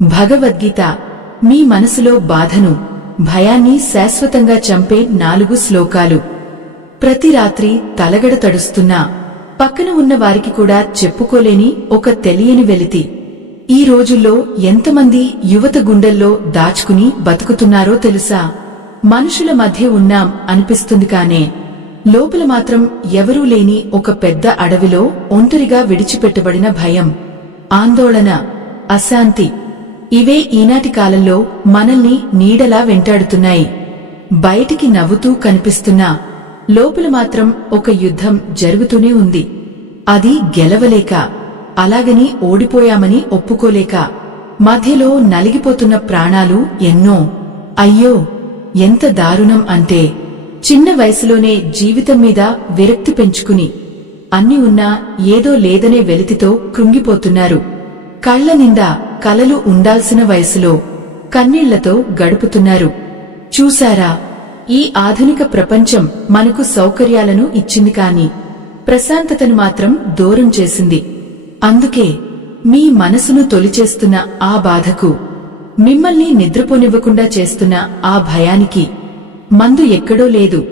భగవద్గీత మీ మనసులో బాధను భయాన్ని శాశ్వతంగా చంపే 4 శ్లోకాలు. ప్రతి రాత్రి తలగడ తడుస్తున్నా పక్కన ఉన్న వారికి కూడా చెప్పుకోలేని ఒక తెలియని వెలితి. ఈ రోజుల్లో ఎంతమంది యువత గుండెల్లో దాచుకుని బతుకుతున్నారో తెలుసా? మనుషుల మధ్య ఉన్నాం అనిపిస్తుంది కానే లోపల మాత్రం ఎవరూ లేని ఒక పెద్ద అడవిలో ఒంటరిగా విడిచిపెట్టబడిన భయం, ఆందోళన, అశాంతి. ఇవే ఈనాటి కాలంలో మనల్ని నీడలా వెంటాడుతున్నాయి. బయటికి నవ్వుతూ కనిపిస్తున్నా లోపల మాత్రం ఒక యుద్ధం జరుగుతూనే ఉంది. అది గెలవలేక, అలాగని ఓడిపోయామని ఒప్పుకోలేక మధ్యలో నలిగిపోతున్న ప్రాణాలు ఎన్నో. అయ్యో, ఎంత దారుణం అంటే చిన్న వయసులోనే జీవితం మీద విరక్తి పెంచుకుని అన్ని ఉన్నా ఏదో లేదనే వెలితితో కృంగిపోతున్నారు. కళ్ల నిండా కలలు ఉండాల్సిన వయసులో కన్నీళ్లతో గడుపుతున్నారు. చూశారా, ఈ ఆధునిక ప్రపంచం మనకు సౌకర్యాలను ఇచ్చింది కాని ప్రశాంతతను మాత్రం దూరం చేసింది. అందుకే మీ మనసును తొలిచేస్తున్న ఆ బాధకు, మిమ్మల్ని నిద్రపోనివ్వకుండా చేస్తున్న ఆ భయానికి మందు ఎక్కడో లేదు.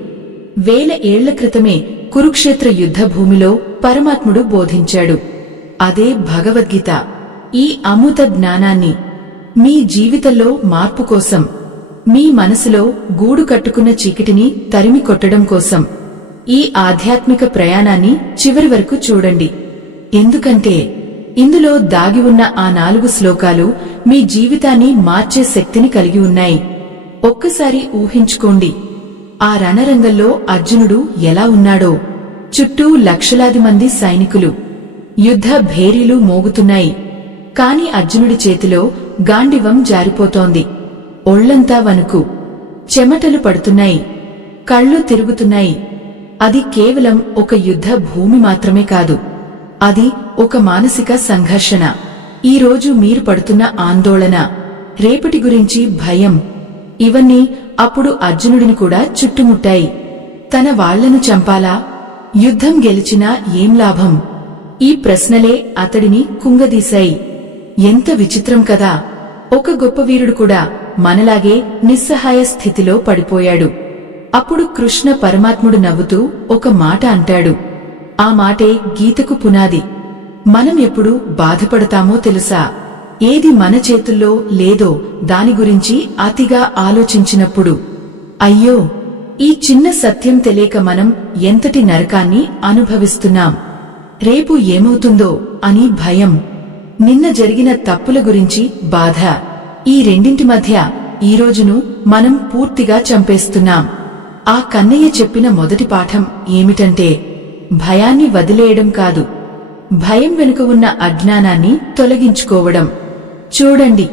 1000 ఏళ్ల క్రితమే కురుక్షేత్ర యుద్ధ భూమిలో పరమాత్ముడు బోధించాడు. అదే భగవద్గీత. ఈ అమృత జ్ఞానాన్ని మీ జీవితంలో మార్పు కోసం, మీ మనసులో గూడు కట్టుకున్న చీకటిని తరిమి కొట్టడం కోసం ఈ ఆధ్యాత్మిక ప్రయాణాన్ని చివరి వరకు చూడండి. ఎందుకంటే ఇందులో దాగి ఉన్న ఆ 4 శ్లోకాలు మీ జీవితాన్ని మార్చే శక్తిని కలిగి ఉన్నాయి. ఒక్కసారి ఊహించుకోండి, ఆ రణరంగంలో అర్జునుడు ఎలా ఉన్నాడో. చుట్టూ లక్షలాది మంది సైనికులు, యుద్ధ భేరీలు మోగుతున్నాయి. కాని అర్జునుడి చేతిలో గాండివం జారిపోతోంది. ఒళ్లంతా వణుకు, చెమటలు పడుతున్నాయి, కళ్ళు తిరుగుతున్నాయి. అది కేవలం ఒక యుద్ధ భూమి మాత్రమే కాదు, అది ఒక మానసిక సంఘర్షణ. ఈ రోజు మీరు పడుతున్న ఆందోళన, రేపటి గురించి భయం, ఇవన్నీ అప్పుడు అర్జునుడిని కూడా చుట్టుముట్టాయి. తన వాళ్లను చంపాలా? యుద్ధం గెలిచినా ఏం లాభం? ఈ ప్రశ్నలే అతడిని కుంగదీశాయి. ఎంత విచిత్రం కదా! ఒక గొప్ప వీరుడు కూడా మనలాగే నిస్సహాయ స్థితిలో పడిపోయాడు. అప్పుడు కృష్ణ పరమాత్ముడు నవ్వుతూ ఒక మాట అంటాడు. ఆ మాటే గీతకు పునాది. మనం ఎప్పుడు బాధపడతామో తెలుసా? ఏది మన చేతుల్లో లేదో దాని గురించి అతిగా ఆలోచించినప్పుడు. అయ్యో, ఈ చిన్న సత్యం తెలియక మనం ఎంతటి నరకాన్ని అనుభవిస్తున్నాం. రేపు ఏమవుతుందో అని భయం, నిన్న జరిగిన తప్పుల గురించి బాధ. ఈ రెండింటి మధ్య ఈ రోజును మనం పూర్తిగా చంపేస్తున్నాం. ఆ కన్నయ్య చెప్పిన మొదటి పాఠం ఏమిటంటే, భయాన్ని వదిలేయడం కాదు, భయం వెనుక ఉన్న అజ్ఞానాన్ని తొలగించుకోవడం. చూడండి,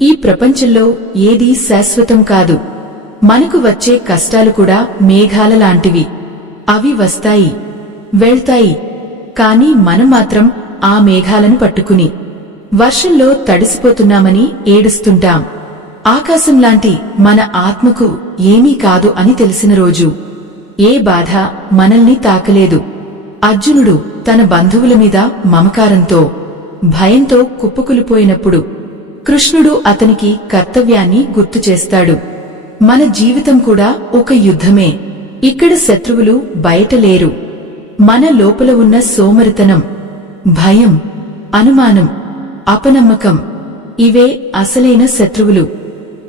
ఈ ప్రపంచంలో ఏదీ శాశ్వతం కాదు. మనకు వచ్చే కష్టాలు కూడా మేఘాల లాంటివి. అవి వస్తాయి, వెళ్తాయి. కాని మనం మాత్రం ఆ మేఘాలను పట్టుకుని వర్షంలో తడిసిపోతున్నామని ఏడుస్తుంటాం. ఆకాశంలాంటి మన ఆత్మకు ఏమీ కాదు అని తెలిసిన రోజు ఏ బాధ మనల్ని తాకలేదు. అర్జునుడు తన బంధువుల మీద మమకారంతో, భయంతో కుప్పకులిపోయినప్పుడు కృష్ణుడు అతనికి కర్తవ్యాన్ని గుర్తుచేస్తాడు. మన జీవితం కూడా ఒక యుద్ధమే. ఇక్కడ శత్రువులు బయట లేరు. మన లోపల ఉన్న సోమరితనం, భయం, అనుమానం, అపనమ్మకం, ఇవే అసలైన శత్రువులు.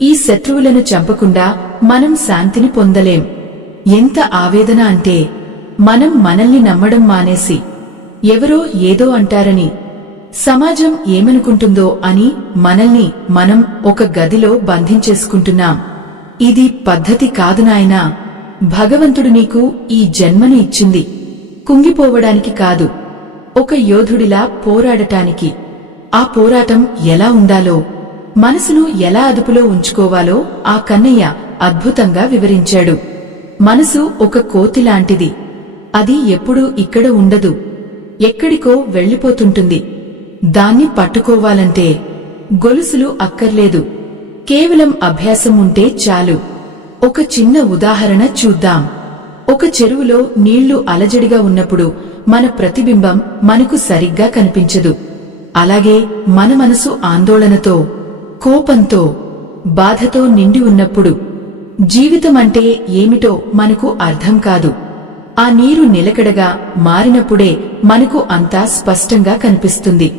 ఈ శత్రువులను చంపకుండా మనం శాంతిని పొందలేం. ఎంత ఆవేదన అంటే, మనం మనల్ని నమ్మడం మానేసి, ఎవరో ఏదో అంటారని, సమాజం ఏమనుకుంటుందో అని మనల్ని మనం ఒక గదిలో బంధించేసుకుంటున్నాం. ఇది పద్ధతి కాదు నాయనా. భగవంతుడు నీకు ఈ జన్మను ఇచ్చింది కుంగిపోవడానికి కాదు, ఒక యోధుడిలా పోరాడటానికి. ఆ పోరాటం ఎలా ఉండాలో, మనసును ఎలా అదుపులో ఉంచుకోవాలో ఆ కన్నయ్య అద్భుతంగా వివరించాడు. మనసు ఒక కోతిలాంటిది. అది ఎప్పుడూ ఇక్కడ ఉండదు, ఎక్కడికో వెళ్లిపోతుంటుంది. దాన్ని పట్టుకోవాలంటే గొలుసులు అక్కర్లేదు, కేవలం అభ్యాసం ఉంటే చాలు. ఒక చిన్న ఉదాహరణ చూద్దాం. ఒక చెరువులో నీళ్లు అలజడిగా ఉన్నప్పుడు మన ప్రతిబింబం మనకు సరిగ్గా కనిపించదు. అలాగే మన మనసు ఆందోళనతో, కోపంతో బాధతో నిండి ఉన్నప్పుడు జీవితమంటే ఏమిటో మనకు అర్థం కాదు. ఆ నీరు నిలకడగా మారినప్పుడే మనకు అంతా స్పష్టంగా కనిపిస్తుంది.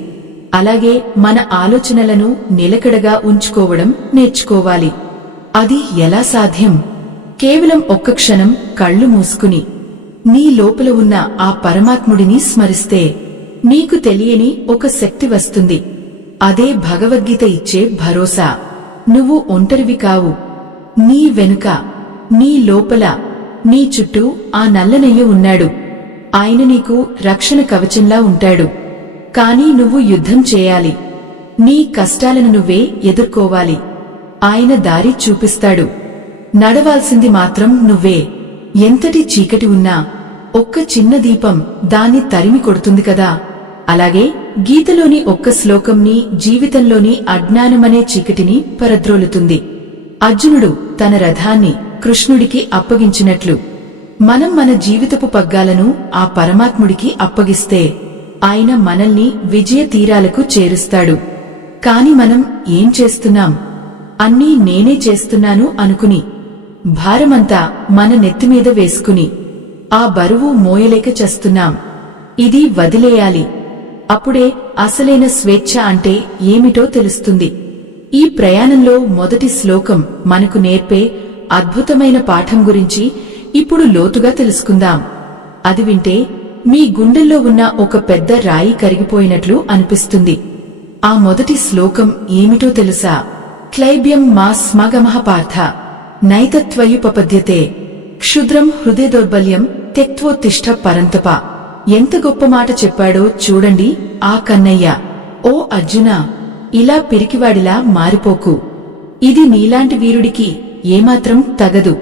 అలాగే మన ఆలోచనలను నిలకడగా ఉంచుకోవడం నేర్చుకోవాలి. అది ఎలా సాధ్యం? కేవలం ఒక్క క్షణం కళ్ళు మూసుకుని నీ లోపల ఉన్న ఆ పరమాత్ముడిని స్మరిస్తే నీకు తెలియని ఒక శక్తి వస్తుంది. అదే భగవద్గీత ఇచ్చే భరోసా. నువ్వు ఒంటరివి కావు. నీ వెనుక, నీ లోపల, నీ చుట్టూ ఆ నల్లనయ్య ఉన్నాడు. ఆయన నీకు రక్షణ కవచంలా ఉంటాడు. కాని నువ్వు యుద్ధం చేయాలి. నీ కష్టాలను నువ్వే ఎదుర్కోవాలి. ఆయన దారి చూపిస్తాడు. నడవాల్సింది మాత్రం నువ్వే. ఎంతటి చీకటి ఉన్నా ఒక్క చిన్న దీపం దాన్ని తరిమి కొడుతుంది కదా. అలాగే గీతలోని ఒక్క శ్లోకం నీ జీవితంలోని అజ్ఞానమనే చీకటిని పరద్రోలుతుంది. అర్జునుడు తన రథాన్ని కృష్ణుడికి అప్పగించినట్లు మనం మన జీవితపు పగ్గాలను ఆ పరమాత్ముడికి అప్పగిస్తే ఆయన మనల్ని విజయ తీరాలకు చేరుస్తాడు. కాని మనం ఏం చేస్తున్నాం? అన్నీ నేనే చేస్తున్నాను అనుకుని భారమంతా మన నెత్తిమీద వేసుకుని ఆ బరువు మోయలేక చస్తున్నాం. ఇది వదిలేయాలి. అప్పుడే అసలైన స్వేచ్ఛ అంటే ఏమిటో తెలుస్తుంది. ఈ ప్రయాణంలో మొదటి శ్లోకం మనకు నేర్పే అద్భుతమైన పాఠం గురించి ఇప్పుడు లోతుగా తెలుసుకుందాం. అది వింటే మీ గుండెల్లో ఉన్న ఒక పెద్ద రాయి కరిగిపోయినట్లు అనిపిస్తుంది. ఆ మొదటి శ్లోకం ఏమిటో తెలుసా? క్లైబ్యం మా స్మగమః పార్థ నైతత్వయుపపద్యతే క్షుద్రం హృదయ దౌర్బల్యం త్యక్త్వోత్తిష్ఠ పరంతప. ఎంత గొప్ప మాట చెప్పాడో చూడండి ఆ కన్నయ్య. ఓ అర్జునా, ఇలా పిరికివాడిలా మారిపోకు. ఇది నీలాంటి వీరుడికి ఏమాత్రం తగదు.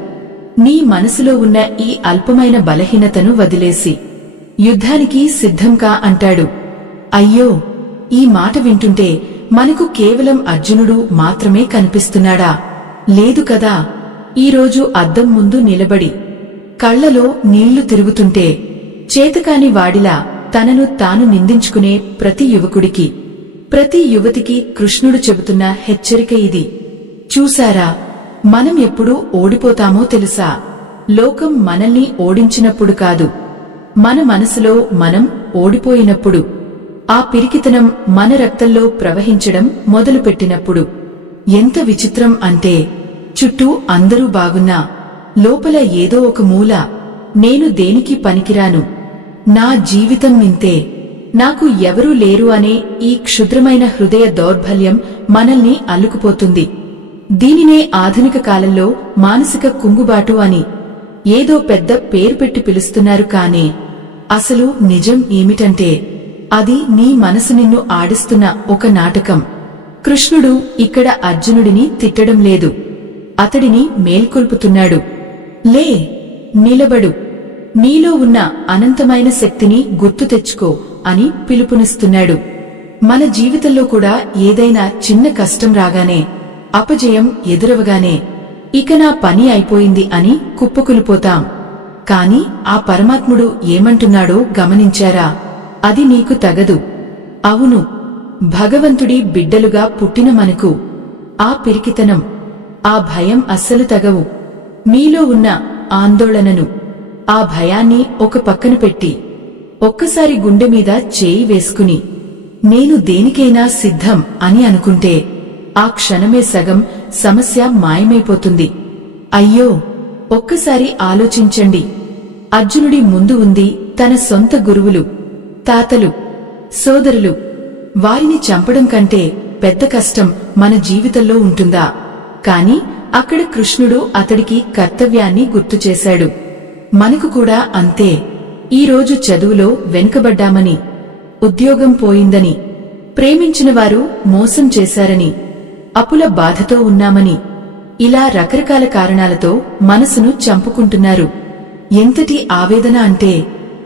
నీ మనసులో ఉన్న ఈ అల్పమైన బలహీనతను వదిలేసి యుద్ధానికి సిద్ధంకా అంటాడు. అయ్యో, ఈ మాట వింటుంటే మనకు కేవలం అర్జునుడు మాత్రమే కనిపిస్తున్నాడా? లేదు కదా. ఈరోజు అద్దం ముందు నిలబడి కళ్లలో నీళ్లు తిరుగుతుంటే చేతకాని వాడిలా తనను తాను నిందించుకునే ప్రతి యువకుడికి, ప్రతి యువతికి కృష్ణుడు చెబుతున్న హెచ్చరిక ఇది. చూశారా, మనం ఎప్పుడు ఓడిపోతామో తెలుసా? లోకం మనల్ని ఓడించినప్పుడు కాదు, మన మనసులో మనం ఓడిపోయినప్పుడు. ఆ పిరికితనం మన రక్తంలో ప్రవహించడం మొదలుపెట్టినప్పుడు. ఎంత విచిత్రం అంటే చుట్టూ అందరూ బాగున్నా లోపల ఏదో ఒక మూల నేను దేనికి పనికిరాను, నా జీవితం ఇంతే, నాకు ఎవరూ లేరు అనే ఈ క్షుద్రమైన హృదయ దౌర్బల్యం మనల్ని అల్లుకుపోతుంది. దీనినే ఆధునిక కాలంలో మానసిక కుంగుబాటు అని ఏదో పెద్ద పేరు పెట్టి పిలుస్తున్నారు. కానీ అసలు నిజం ఏమిటంటే అది నీ మనసు నిన్ను ఆడిస్తున్న ఒక నాటకం. కృష్ణుడు ఇక్కడ అర్జునుడిని తిట్టడం లేదు, అతడిని మేల్కొల్పుతున్నాడు. లే, నిలబడు, నీలో ఉన్న అనంతమైన శక్తిని గుర్తు తెచ్చుకో అని పిలుపునిస్తున్నాడు. మన జీవితంలో కూడా ఏదైనా చిన్న కష్టం రాగానే, అపజయం ఎదురవగానే ఇక నా పని అయిపోయింది అని కుప్పకులిపోతాం. కాని ఆ పరమాత్ముడు ఏమంటున్నాడో గమనించారా? అది నీకు తగదు. అవును, భగవంతుడి బిడ్డలుగా పుట్టిన మనకు ఆ పిరికితనం, ఆ భయం అస్సలు తగవు. మీలో ఉన్న ఆందోళనను, ఆ భయాన్ని ఒక పక్కన పెట్టి ఒక్కసారి గుండె మీద చేయి వేసుకుని నేను దేనికైనా సిద్ధం అని అనుకుంటే ఆ క్షణమే సగం సమస్య మాయమైపోతుంది. అయ్యో, ఒక్కసారి ఆలోచించండి. అర్జునుడి ముందు ఉంది తన సొంత గురువులు, తాతలు, సోదరులు. వారిని చంపడం కంటే పెద్ద కష్టం మన జీవితంలో ఉంటుందా? కాని అక్కడ కృష్ణుడు అతడికి కర్తవ్యాన్ని గుర్తుచేశాడు. మనకు కూడా అంతే. ఈరోజు చదువులో వెనుకబడ్డామని, ఉద్యోగం పోయిందని, ప్రేమించిన వారు మోసం చేశారని, అప్పుల బాధతో ఉన్నామని, ఇలా రకరకాల కారణాలతో మనసును చంపుకుంటున్నారు. ఎంతటి ఆవేదన అంటే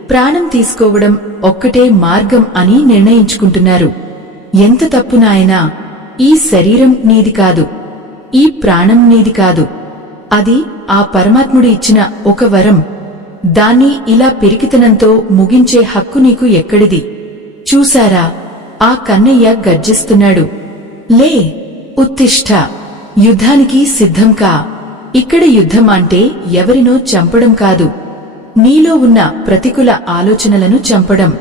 ప్రాణం తీసుకోవడం ఒక్కటే మార్గం అని నిర్ణయించుకుంటున్నారు. ఎంత తప్పు నాయనా! ఈ శరీరం నీది కాదు, ఈ ప్రాణం నీది కాదు. అది ఆ పరమాత్ముడు ఇచ్చిన ఒక వరం. దాన్ని ఇలా పిరికితనంతో ముగించే హక్కు నీకు ఎక్కడిది? చూశారా, ఆ కన్నయ్య గర్జిస్తున్నాడు. లే, ఉత్తిష్ఠ యుద్ధానికి సిద్ధం కా. ఇక్కడ యుద్ధం అంటే ఎవరినో చంపడం కాదు, నీలో ఉన్న ప్రతికూల ఆలోచనలను చంపడం,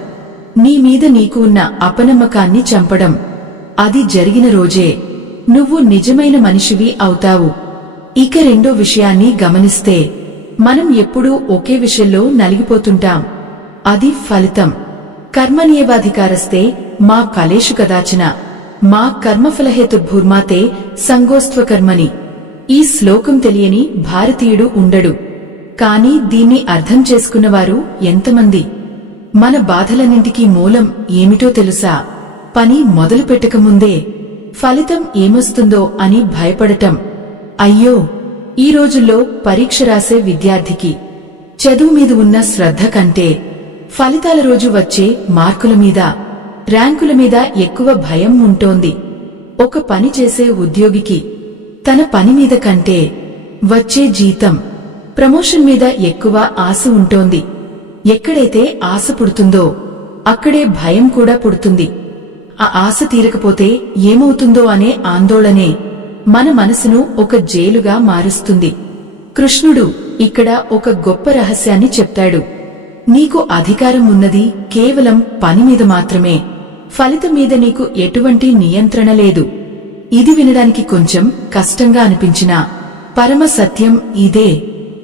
నీ మీద నీకు ఉన్న అపనమ్మకాన్ని చంపడం. అది జరిగిన రోజే నువ్వు నిజమైన మనిషివి అవుతావు. ఇక రెండో విషయాన్ని గమనిస్తే మనం ఎప్పుడూ ఒకే విషయంలో నలిగిపోతుంటాం, అది ఫలితం. కర్మణ్యేవాధికారస్తే మా ఫలేషు కదాచన మా కర్మఫలహేతుర్భూర్మాతే సంగోస్త్వకర్మని. ఈ శ్లోకం తెలియని భారతీయుడు ఉండడు. కాని దీన్ని అర్థం చేసుకున్నవారు ఎంతమంది? మన బాధలన్నింటికీ మూలం ఏమిటో తెలుసా? పని మొదలు పెట్టకముందే ఫలితం ఏమొస్తుందో అని భయపడటం. అయ్యో, ఈ రోజుల్లో పరీక్ష రాసే విద్యార్థికి చదువు మీద ఉన్న శ్రద్ధ కంటే ఫలితాల రోజు వచ్చే మార్కుల మీద, ర్యాంకుల మీద ఎక్కువ భయం ఉంటోంది. ఒక పని చేసే ఉద్యోగికి తన పని మీద కంటే వచ్చే జీతం, ప్రమోషన్ మీద ఎక్కువ ఆశ ఉంటోంది. ఎక్కడైతే ఆశ పుడుతుందో అక్కడే భయం కూడా పుడుతుంది. ఆ ఆశ తీరకపోతే ఏమవుతుందో అనే ఆందోళనే మన మనసును ఒక జైలుగా మారుస్తుంది. కృష్ణుడు ఇక్కడ ఒక గొప్ప రహస్యాన్ని చెప్తాడు. నీకు అధికారం ఉన్నది కేవలం పని మీద మాత్రమే, ఫలితం మీద నీకు ఎటువంటి నియంత్రణ లేదు. ఇది వినడానికి కొంచెం కష్టంగా అనిపించినా పరమ సత్యం ఇదే.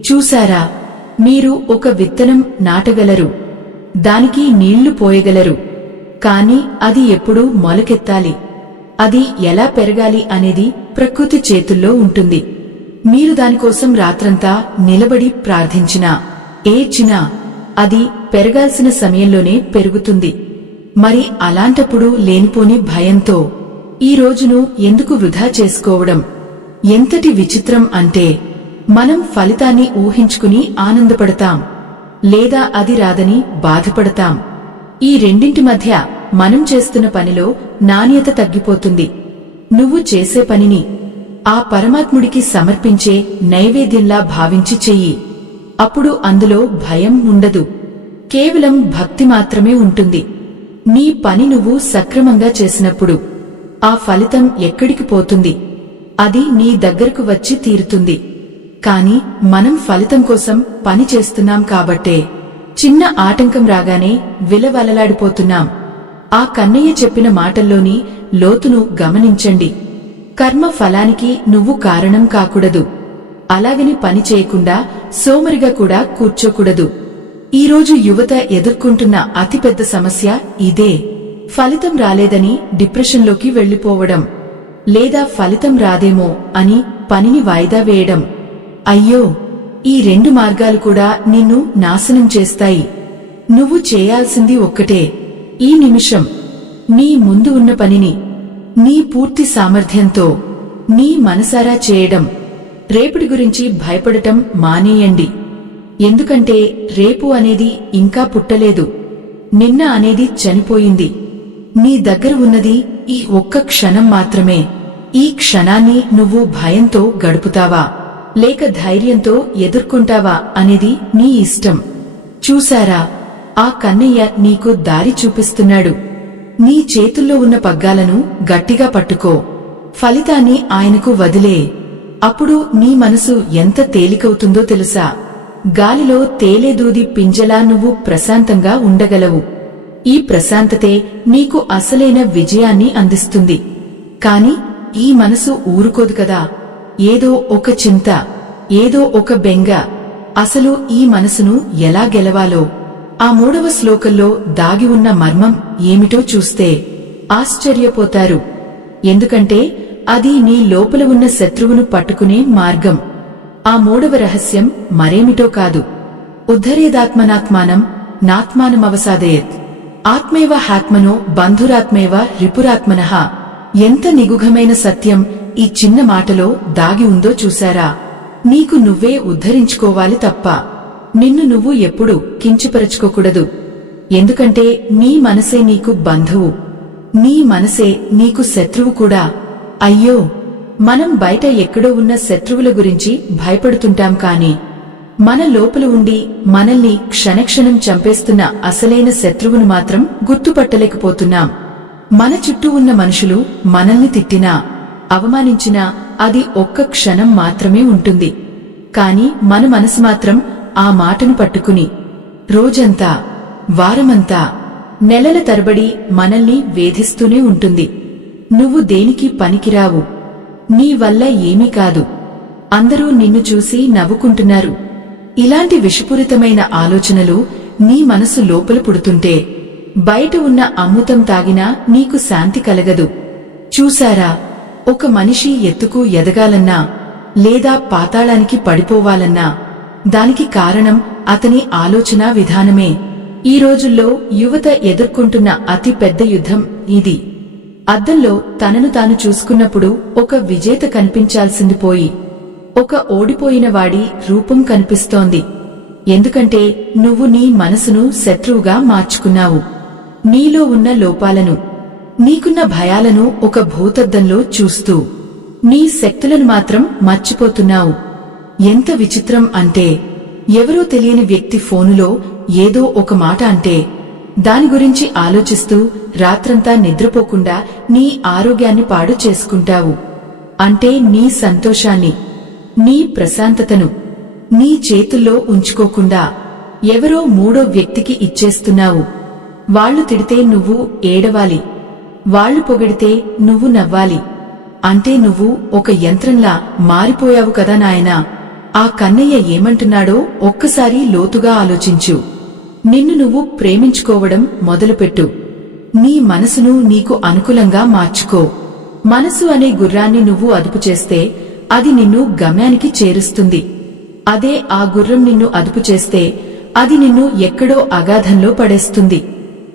చూశారా, మీరు ఒక విత్తనం నాటగలరు, దానికి నీళ్లు పోయగలరు, కాని అది ఎప్పుడూ మొలకెత్తాలి. అది ఎలా పెరగాలి అనేది ప్రకృతి చేతుల్లో ఉంటుంది. మీరు దానికోసం రాత్రంతా నిలబడి ప్రార్థించినా, ఏడ్చినా అది పెరగాల్సిన సమయంలోనే పెరుగుతుంది. మరి అలాంటప్పుడు లేనిపోని భయంతో ఈ రోజును ఎందుకు వృధా చేసుకోవడం? ఎంతటి విచిత్రం అంటే మనం ఫలితాన్ని ఊహించుకుని ఆనందపడతాం, లేదా అది రాదని బాధపడతాం. ఈ రెండింటి మధ్య మనం చేస్తున్న పనిలో నాణ్యత తగ్గిపోతుంది. నువ్వు చేసే పనిని ఆ పరమాత్ముడికి సమర్పించే నైవేద్యంలా భావించి చెయ్యి. అప్పుడు అందులో భయం ఉండదు, కేవలం భక్తి మాత్రమే ఉంటుంది. నీ పని నువ్వు సక్రమంగా చేసినప్పుడు ఆ ఫలితం ఎక్కడికి పోతుంది? అది నీ దగ్గరకు వచ్చి తీరుతుంది. కాని మనం ఫలితం కోసం పని చేస్తున్నాం కాబట్టే చిన్న ఆటంకం రాగానే విలవలలాడిపోతున్నాం. ఆ కన్నయ్య చెప్పిన మాటల్లోని లోతును గమనించండి. కర్మ ఫలానికి నువ్వు కారణం కాకూడదు. అలాగని పని చేయకుండా సోమరిగా కూడా కూర్చోకూడదు. ఈరోజు యువత ఎదుర్కొంటున్న అతిపెద్ద సమస్య ఇదే. ఫలితం రాలేదని డిప్రెషన్లోకి వెళ్లిపోవడం, లేదా ఫలితం రాదేమో అని పనిని వాయిదా వేయడం. అయ్యో, ఈ రెండు మార్గాలు కూడా నిన్ను నాశనం చేస్తాయి. నువ్వు చేయాల్సింది ఒక్కటే, ఈ నిమిషం నీ ముందు ఉన్న పనిని నీ పూర్తి సామర్థ్యంతో నీ మనసారా చేయడం. రేపటి గురించి భయపడటం మానేయండి. ఎందుకంటే రేపు అనేది ఇంకా పుట్టలేదు, నిన్న అనేది చనిపోయింది. నీ దగ్గర ఉన్నది ఈ ఒక్క క్షణం మాత్రమే. ఈ క్షణాన్ని నువ్వు భయంతో గడుపుతావా, లేక ధైర్యంతో ఎదుర్కొంటావా అనేది నీ ఇష్టం. చూశారా, ఆ కన్నయ్య నీకు దారి చూపిస్తున్నాడు. నీ చేతుల్లో ఉన్న పగ్గాలను గట్టిగా పట్టుకో, ఫలితాన్ని ఆయనకు వదిలే. అప్పుడు నీ మనసు ఎంత తేలికవుతుందో తెలుసా? గాలిలో తేలేదూది పింజలా నువ్వు ప్రశాంతంగా ఉండగలవు. ఈ ప్రశాంతతే నీకు అసలైన విజయాన్ని అందిస్తుంది. కాని ఈ మనసు ఊరుకోదు కదా. ఏదో ఒక చింత, ఏదో ఒక బెంగ. అసలు ఈ మనసును ఎలా గెలవాలో ఆ 3వ శ్లోకంలో దాగి ఉన్న మర్మం ఏమిటో చూస్తే ఆశ్చర్యపోతారు. ఎందుకంటే అది నీ లోపల ఉన్న శత్రువును పట్టుకునే మార్గం. ఆ 3వ రహస్యం మరేమిటో కాదు. ఉద్ధరేదాత్మనాత్మానం నాత్మానమవసాదయేత్. ఆత్మైవ హ్యాత్మనో బంధురాత్మైవ రిపురాత్మనః. ఎంత నిగూఢమైన సత్యం ఈ చిన్న మాటలో దాగి ఉందో చూశారా? నీకు నువ్వే ఉద్ధరించుకోవాలి తప్ప నిన్ను నువ్వు ఎప్పుడూ కించపరచుకోకూడదు. ఎందుకంటే నీ మనసే నీకు బంధువు, నీ మనసే నీకు శత్రువు కూడా. అయ్యో, మనం బయట ఎక్కడో ఉన్న శత్రువుల గురించి భయపడుతుంటాం కాని మన లోపల ఉండి మనల్ని క్షణక్షణం చంపేస్తున్న అసలైన శత్రువును మాత్రం గుర్తుపట్టలేకపోతున్నాం. మన చుట్టూ ఉన్న మనుషులు మనల్ని తిట్టినా, అవమానించినా అది ఒక్క క్షణం మాత్రమే ఉంటుంది. కాని మన మనసు మాత్రం ఆ మాటను పట్టుకుని రోజంతా, వారమంతా, నెలల తరబడి మనల్ని వేధిస్తూనే ఉంటుంది. నువ్వు దేనికి పనికిరావు, నీ వల్ల ఏమీ కాదు, అందరూ నిన్ను చూసి నవ్వుకుంటున్నారు. ఇలాంటి విషపూరితమైన ఆలోచనలు నీ మనసు లోపల పుడుతుంటే బయట ఉన్న అమృతం తాగినా నీకు శాంతి కలగదు. చూశారా, ఒక మనిషి ఎత్తుకు ఎదగాలన్నా లేదా పాతాళానికి పడిపోవాలన్నా దానికి కారణం అతని ఆలోచనా విధానమే. ఈ రోజుల్లో యువత ఎదుర్కొంటున్న అతి పెద్ద యుద్ధం ఇది. అద్దంలో తనను తాను చూసుకున్నప్పుడు ఒక విజేత కనిపించాల్సింది పోయి ఒక ఓడిపోయిన వాడి రూపం కనిపిస్తోంది. ఎందుకంటే నువ్వు నీ మనసును శత్రువుగా మార్చుకున్నావు. నీలో ఉన్న లోపాలను, నీకున్న భయాలను ఒక భూతద్దంలో చూస్తూ నీ శక్తులను మాత్రం మర్చిపోతున్నావు. ఎంత విచిత్రం అంటే, ఎవరో తెలియని వ్యక్తి ఫోనులో ఏదో ఒక మాట అంటే దాని గురించి ఆలోచిస్తూ రాత్రంతా నిద్రపోకుండా నీ ఆరోగ్యాన్ని పాడు చేసుకుంటావు. అంటే నీ సంతోషాన్ని, నీ ప్రశాంతతను నీ చేతుల్లో ఉంచుకోకుండా ఎవరో మూడో వ్యక్తికి ఇచ్చేస్తున్నావు. వాళ్లు తిడితే నువ్వు ఏడవాలి, వాళ్లు పొగిడితే నువ్వు నవ్వాలి. అంటే నువ్వు ఒక యంత్రంలా మారిపోయావు కదా నాయనా. ఆ కన్నయ్య ఏమంటున్నాడో ఒక్కసారి లోతుగా ఆలోచించు. నిన్ను నువ్వు ప్రేమించుకోవడం మొదలుపెట్టు. నీ మనసును నీకు అనుకూలంగా మార్చుకో. మనసు అనే గుర్రాన్ని నువ్వు అదుపు చేస్తే అది నిన్ను గమ్యానికి చేరుస్తుంది. అదే ఆ గుర్రం నిన్ను అదుపు చేస్తే అది నిన్ను ఎక్కడో అగాధంలో పడేస్తుంది.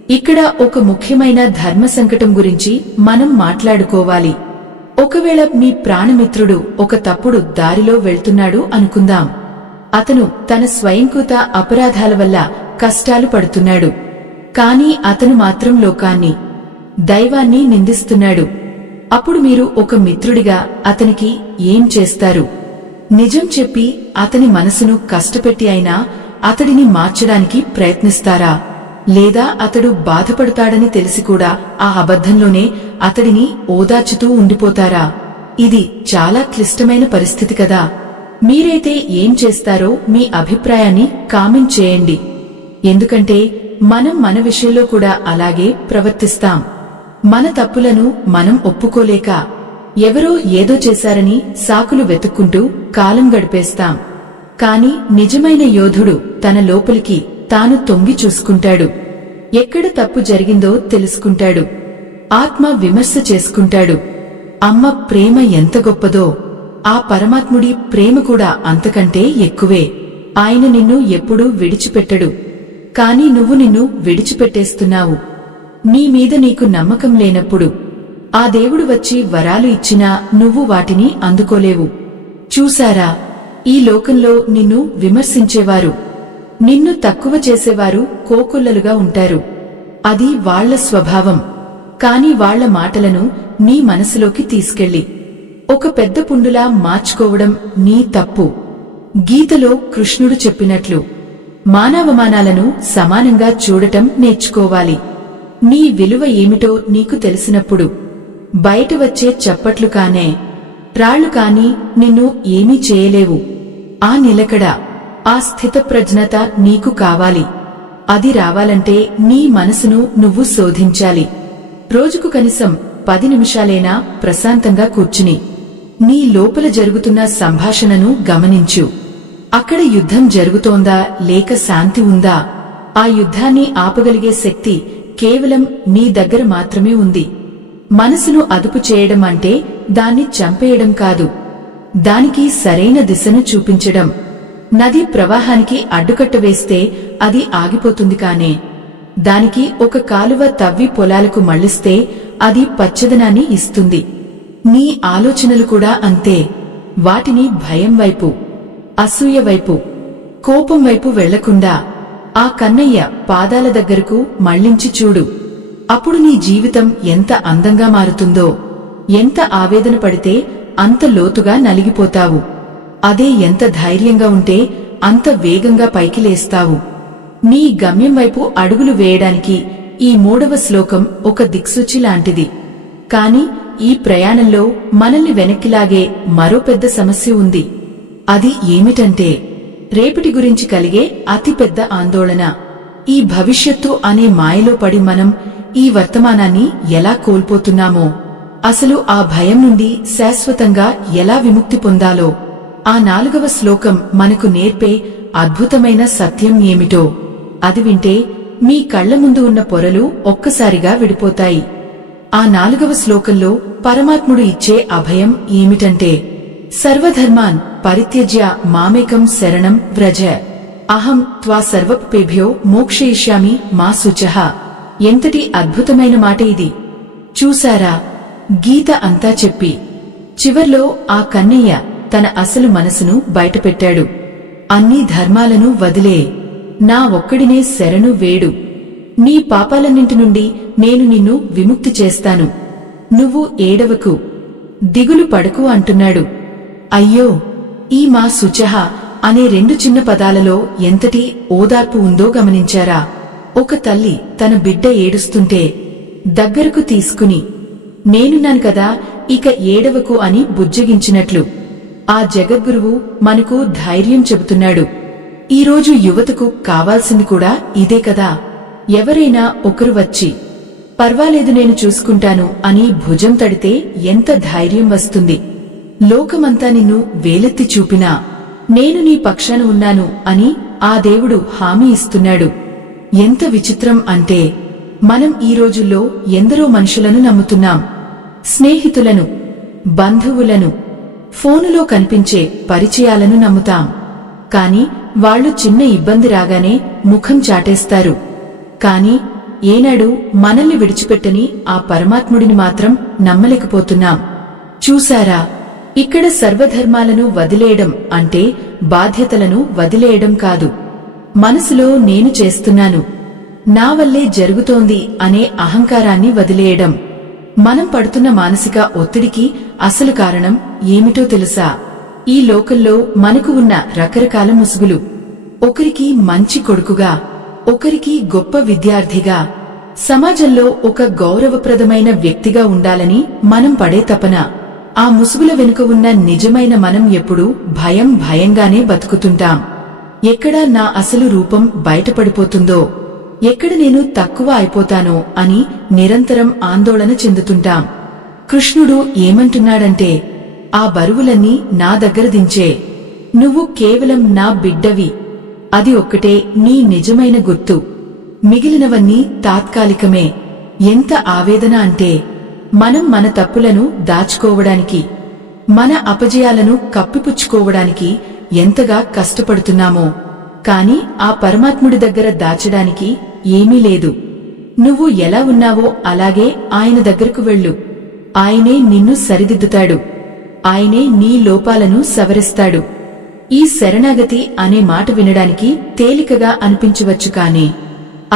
ఇక్కడ ఒక ముఖ్యమైన ధర్మ సంకటం గురించి మనం మాట్లాడుకోవాలి. ఒకవేళ మీ ప్రాణమిత్రుడు ఒక తప్పుడు దారిలో వెళ్తున్నాడు అనుకుందాం. అతను తన స్వయంకృత అపరాధాల వల్ల కష్టాలు పడుతున్నాడు. కాని అతను మాత్రం లోకాన్ని, దైవాన్ని నిందిస్తున్నాడు. అప్పుడు మీరు ఒక మిత్రుడిగా అతనికి ఏం చేస్తారు? నిజం చెప్పి అతని మనసును కష్టపెట్టి అయినా అతడిని మార్చడానికి ప్రయత్నిస్తారా? లేదా అతడు బాధపడతాడని తెలిసి కూడా ఆ అబద్ధంలోనే అతడిని ఓదార్చుతూ ఉండిపోతారా? ఇది చాలా క్లిష్టమైన పరిస్థితి కదా. మీరైతే ఏం చేస్తారో మీ అభిప్రాయాన్ని కామెంట్ చేయండి. ఎందుకంటే మనం మన విషయంలో కూడా అలాగే ప్రవర్తిస్తాం. మన తప్పులను మనం ఒప్పుకోలేక ఎవరో ఏదో చేశారని సాకులు వెతుక్కుంటూ కాలం గడిపేస్తాం. కాని నిజమైన యోధుడు తన లోపలికి తాను తొంగి చూసుకుంటాడు. ఎక్కడ తప్పు జరిగిందో తెలుసుకుంటాడు. ఆత్మ విమర్శ చేసుకుంటాడు. అమ్మ ప్రేమ ఎంత గొప్పదో ఆ పరమాత్ముడి ప్రేమ కూడా అంతకంటే ఎక్కువే. ఆయన నిన్ను ఎప్పుడూ విడిచిపెట్టడు. కాని నువ్వు నిన్ను విడిచిపెట్టేస్తున్నావు. నీ మీద నీకు నమ్మకం లేనప్పుడు ఆ దేవుడు వచ్చి వరాలు ఇచ్చినా నువ్వు వాటిని అందుకోలేవు. చూశారా, ఈ లోకంలో నిన్ను విమర్శించేవారు, నిన్ను తక్కువ చేసేవారు కోకొల్లలుగా ఉంటారు. అది వాళ్ల స్వభావం. కాని వాళ్ల మాటలను నీ మనసులోకి తీసుకెళ్లి ఒక పెద్ద పుండులా మార్చుకోవడం నీ తప్పు. గీతలో కృష్ణుడు చెప్పినట్లు మానవమానాలను సమానంగా చూడటం నేర్చుకోవాలి. నీ విలువ ఏమిటో నీకు తెలిసినప్పుడు బయట వచ్చే చప్పట్లు కానే, రాళ్లు కాని నిన్ను ఏమీ చేయలేవు. ఆ నిలకడ, ఆ స్థితప్రజ్ఞత నీకు కావాలి. అది రావాలంటే నీ మనసును నువ్వు శోధించాలి. రోజుకు కనీసం 10 నిమిషాలైనా ప్రశాంతంగా కూర్చుని నీ లోపల జరుగుతున్న సంభాషణను గమనించు. అక్కడ యుద్ధం జరుగుతోందా లేక శాంతి ఉందా? ఆ యుద్ధాన్ని ఆపగలిగే శక్తి కేవలం నీ దగ్గర మాత్రమే ఉంది. మనసును అదుపు చేయడం అంటే దాన్ని చంపేయడం కాదు, దానికి సరైన దిశను చూపించడం. నది ప్రవాహానికి అడ్డుకట్ట వేస్తే అది ఆగిపోతుంది కానే, దానికి ఒక కాలువ తవ్వి పొలాలకు మళ్లిస్తే అది పచ్చదనాన్ని ఇస్తుంది. నీ ఆలోచనలు కూడా అంతే. వాటిని భయం వైపు, అసూయ వైపు, కోపం వైపు వెళ్లకుండా ఆ కన్నయ్య పాదాల దగ్గరకు మళ్లించి చూడు. అప్పుడు నీ జీవితం ఎంత అందంగా మారుతుందో. ఎంత ఆవేదన పడితే అంత లోతుగా నలిగిపోతావు. అదే ఎంత ధైర్యంగా ఉంటే అంత వేగంగా పైకి లేస్తావు. నీ గమ్యం వైపు అడుగులు వేయడానికి ఈ 3వ శ్లోకం ఒక దిక్సూచి లాంటిది. కాని ఈ ప్రయాణంలో మనల్ని వెనక్కిలాగే మరో పెద్ద సమస్య ఉంది. అది ఏమిటంటే రేపటి గురించి కలిగే అతిపెద్ద ఆందోళన. ఈ భవిష్యత్తు అనే మాయలో పడి మనం ఈ వర్తమానాన్ని ఎలా కోల్పోతున్నామో, అసలు ఆ భయం నుండి శాశ్వతంగా ఎలా విముక్తి పొందాలో ఆ 4వ శ్లోకం మనకు నేర్పే అద్భుతమైన సత్యం ఏమిటో అది వింటే మీ కళ్ల ముందు ఉన్న పొరలు ఒక్కసారిగా విడిపోతాయి. ఆ 4వ శ్లోకంలో పరమాత్ముడు ఇచ్చే అభయం ఏమిటంటే సర్వధర్మాన్ పరిత్యజ్య మామేకం శరణం వ్రజ అహం త్వా సర్వపేభ్యో మోక్షయిష్యామి మా శుచః. ఎంతటి అద్భుతమైన మాట ఇది చూసారా. గీత అంతా చెప్పి చివర్లో ఆ కన్నయ్య తన అసలు మనసును బయటపెట్టాడు. అన్ని ధర్మాలను వదిలే నా ఒక్కడినే శరణు వేడు. నీ పాపాలన్నింటి నుండి నేను నిన్ను విముక్తి చేస్తాను. నువ్వు ఏడవకు, దిగులు పడకు అంటున్నాడు. అయ్యో, ఈ మా శుచః అనే 2 చిన్న పదాలలో ఎంతటి ఓదార్పు ఉందో గమనించారా. ఒక తల్లి తన బిడ్డ ఏడుస్తుంటే దగ్గరకు తీసుకుని నేనున్నాను కదా, ఇక ఏడవకు అని బుజ్జగించినట్లు ఆ జగద్గురువు మనకు ధైర్యం చెబుతున్నాడు. ఈరోజు యువతకు కావాల్సింది కూడా ఇదే కదా. ఎవరైనా ఒకరు వచ్చి పర్వాలేదు నేను చూసుకుంటాను అని భుజం తడితే ఎంత ధైర్యం వస్తుంది. లోకమంతా నిన్ను వేలెత్తి చూపినా నేను నీ పక్షాన ఉన్నాను అని ఆ దేవుడు హామీ ఇస్తున్నాడు. ఎంత విచిత్రం అంటే మనం ఈ రోజుల్లో ఎందరో మనుషులను నమ్ముతున్నాం. స్నేహితులను, బంధువులను, ఫోనులో కనిపించే పరిచయాలను నమ్ముతాం. కాని వాళ్లు చిన్న ఇబ్బంది రాగానే ముఖం చాటేస్తారు. కాని ఏనాడు మనల్ని విడిచిపెట్టని ఆ పరమాత్ముడిని మాత్రం నమ్మలేకపోతున్నాం. చూసారా, ఇక్కడ సర్వధర్మాలను వదిలేయడం అంటే బాధ్యతలను వదిలేయడం కాదు. మనసులో నేను చేస్తున్నాను, నా వల్లే జరుగుతోంది అనే అహంకారాన్ని వదిలేయడం. మనం పడుతున్న మానసిక ఒత్తిడికి అసలు కారణం ఏమిటో తెలుసా? ఈ లోకంలో మనకు ఉన్న రకరకాల ముసుగులు. ఒకరికి మంచి కొడుకుగా, ఒకరికి గొప్ప విద్యార్థిగా, సమాజంలో ఒక గౌరవప్రదమైన వ్యక్తిగా ఉండాలని మనం పడే తపన. ఆ ముసుగుల వెనుక ఉన్న నిజమైన మనం ఎప్పుడూ భయంగానే బతుకుతుంటాం. ఎక్కడ నా అసలు రూపం బయటపడిపోతుందో, ఎక్కడ నేను తక్కువ అయిపోతానో అని నిరంతరం ఆందోళన చెందుతుంటాం. కృష్ణుడు ఏమంటున్నాడంటే, ఆ బరువులన్నీ నా దగ్గర దించే, నువ్వు కేవలం నా బిడ్డవి, అది ఒక్కటే నీ నిజమైన గుర్తు, మిగిలినవన్నీ తాత్కాలికమే. ఎంత ఆవేదన అంటే మనం మన తప్పులను దాచుకోవడానికి, మన అపజయాలను కప్పిపుచ్చుకోవడానికి ఎంతగా కష్టపడుతున్నామో, కాని ఆ పరమాత్ముడి దగ్గర దాచడానికి ఏమీ లేదు. నువ్వు ఎలా ఉన్నావో అలాగే ఆయన దగ్గరకు వెళ్ళు. ఆయనే నిన్ను సరిదిద్దుతాడు. ఆయనే నీ లోపాలను సవరిస్తాడు. ఈ శరణాగతి అనే మాట వినడానికి తేలికగా అనిపించవచ్చు, కాని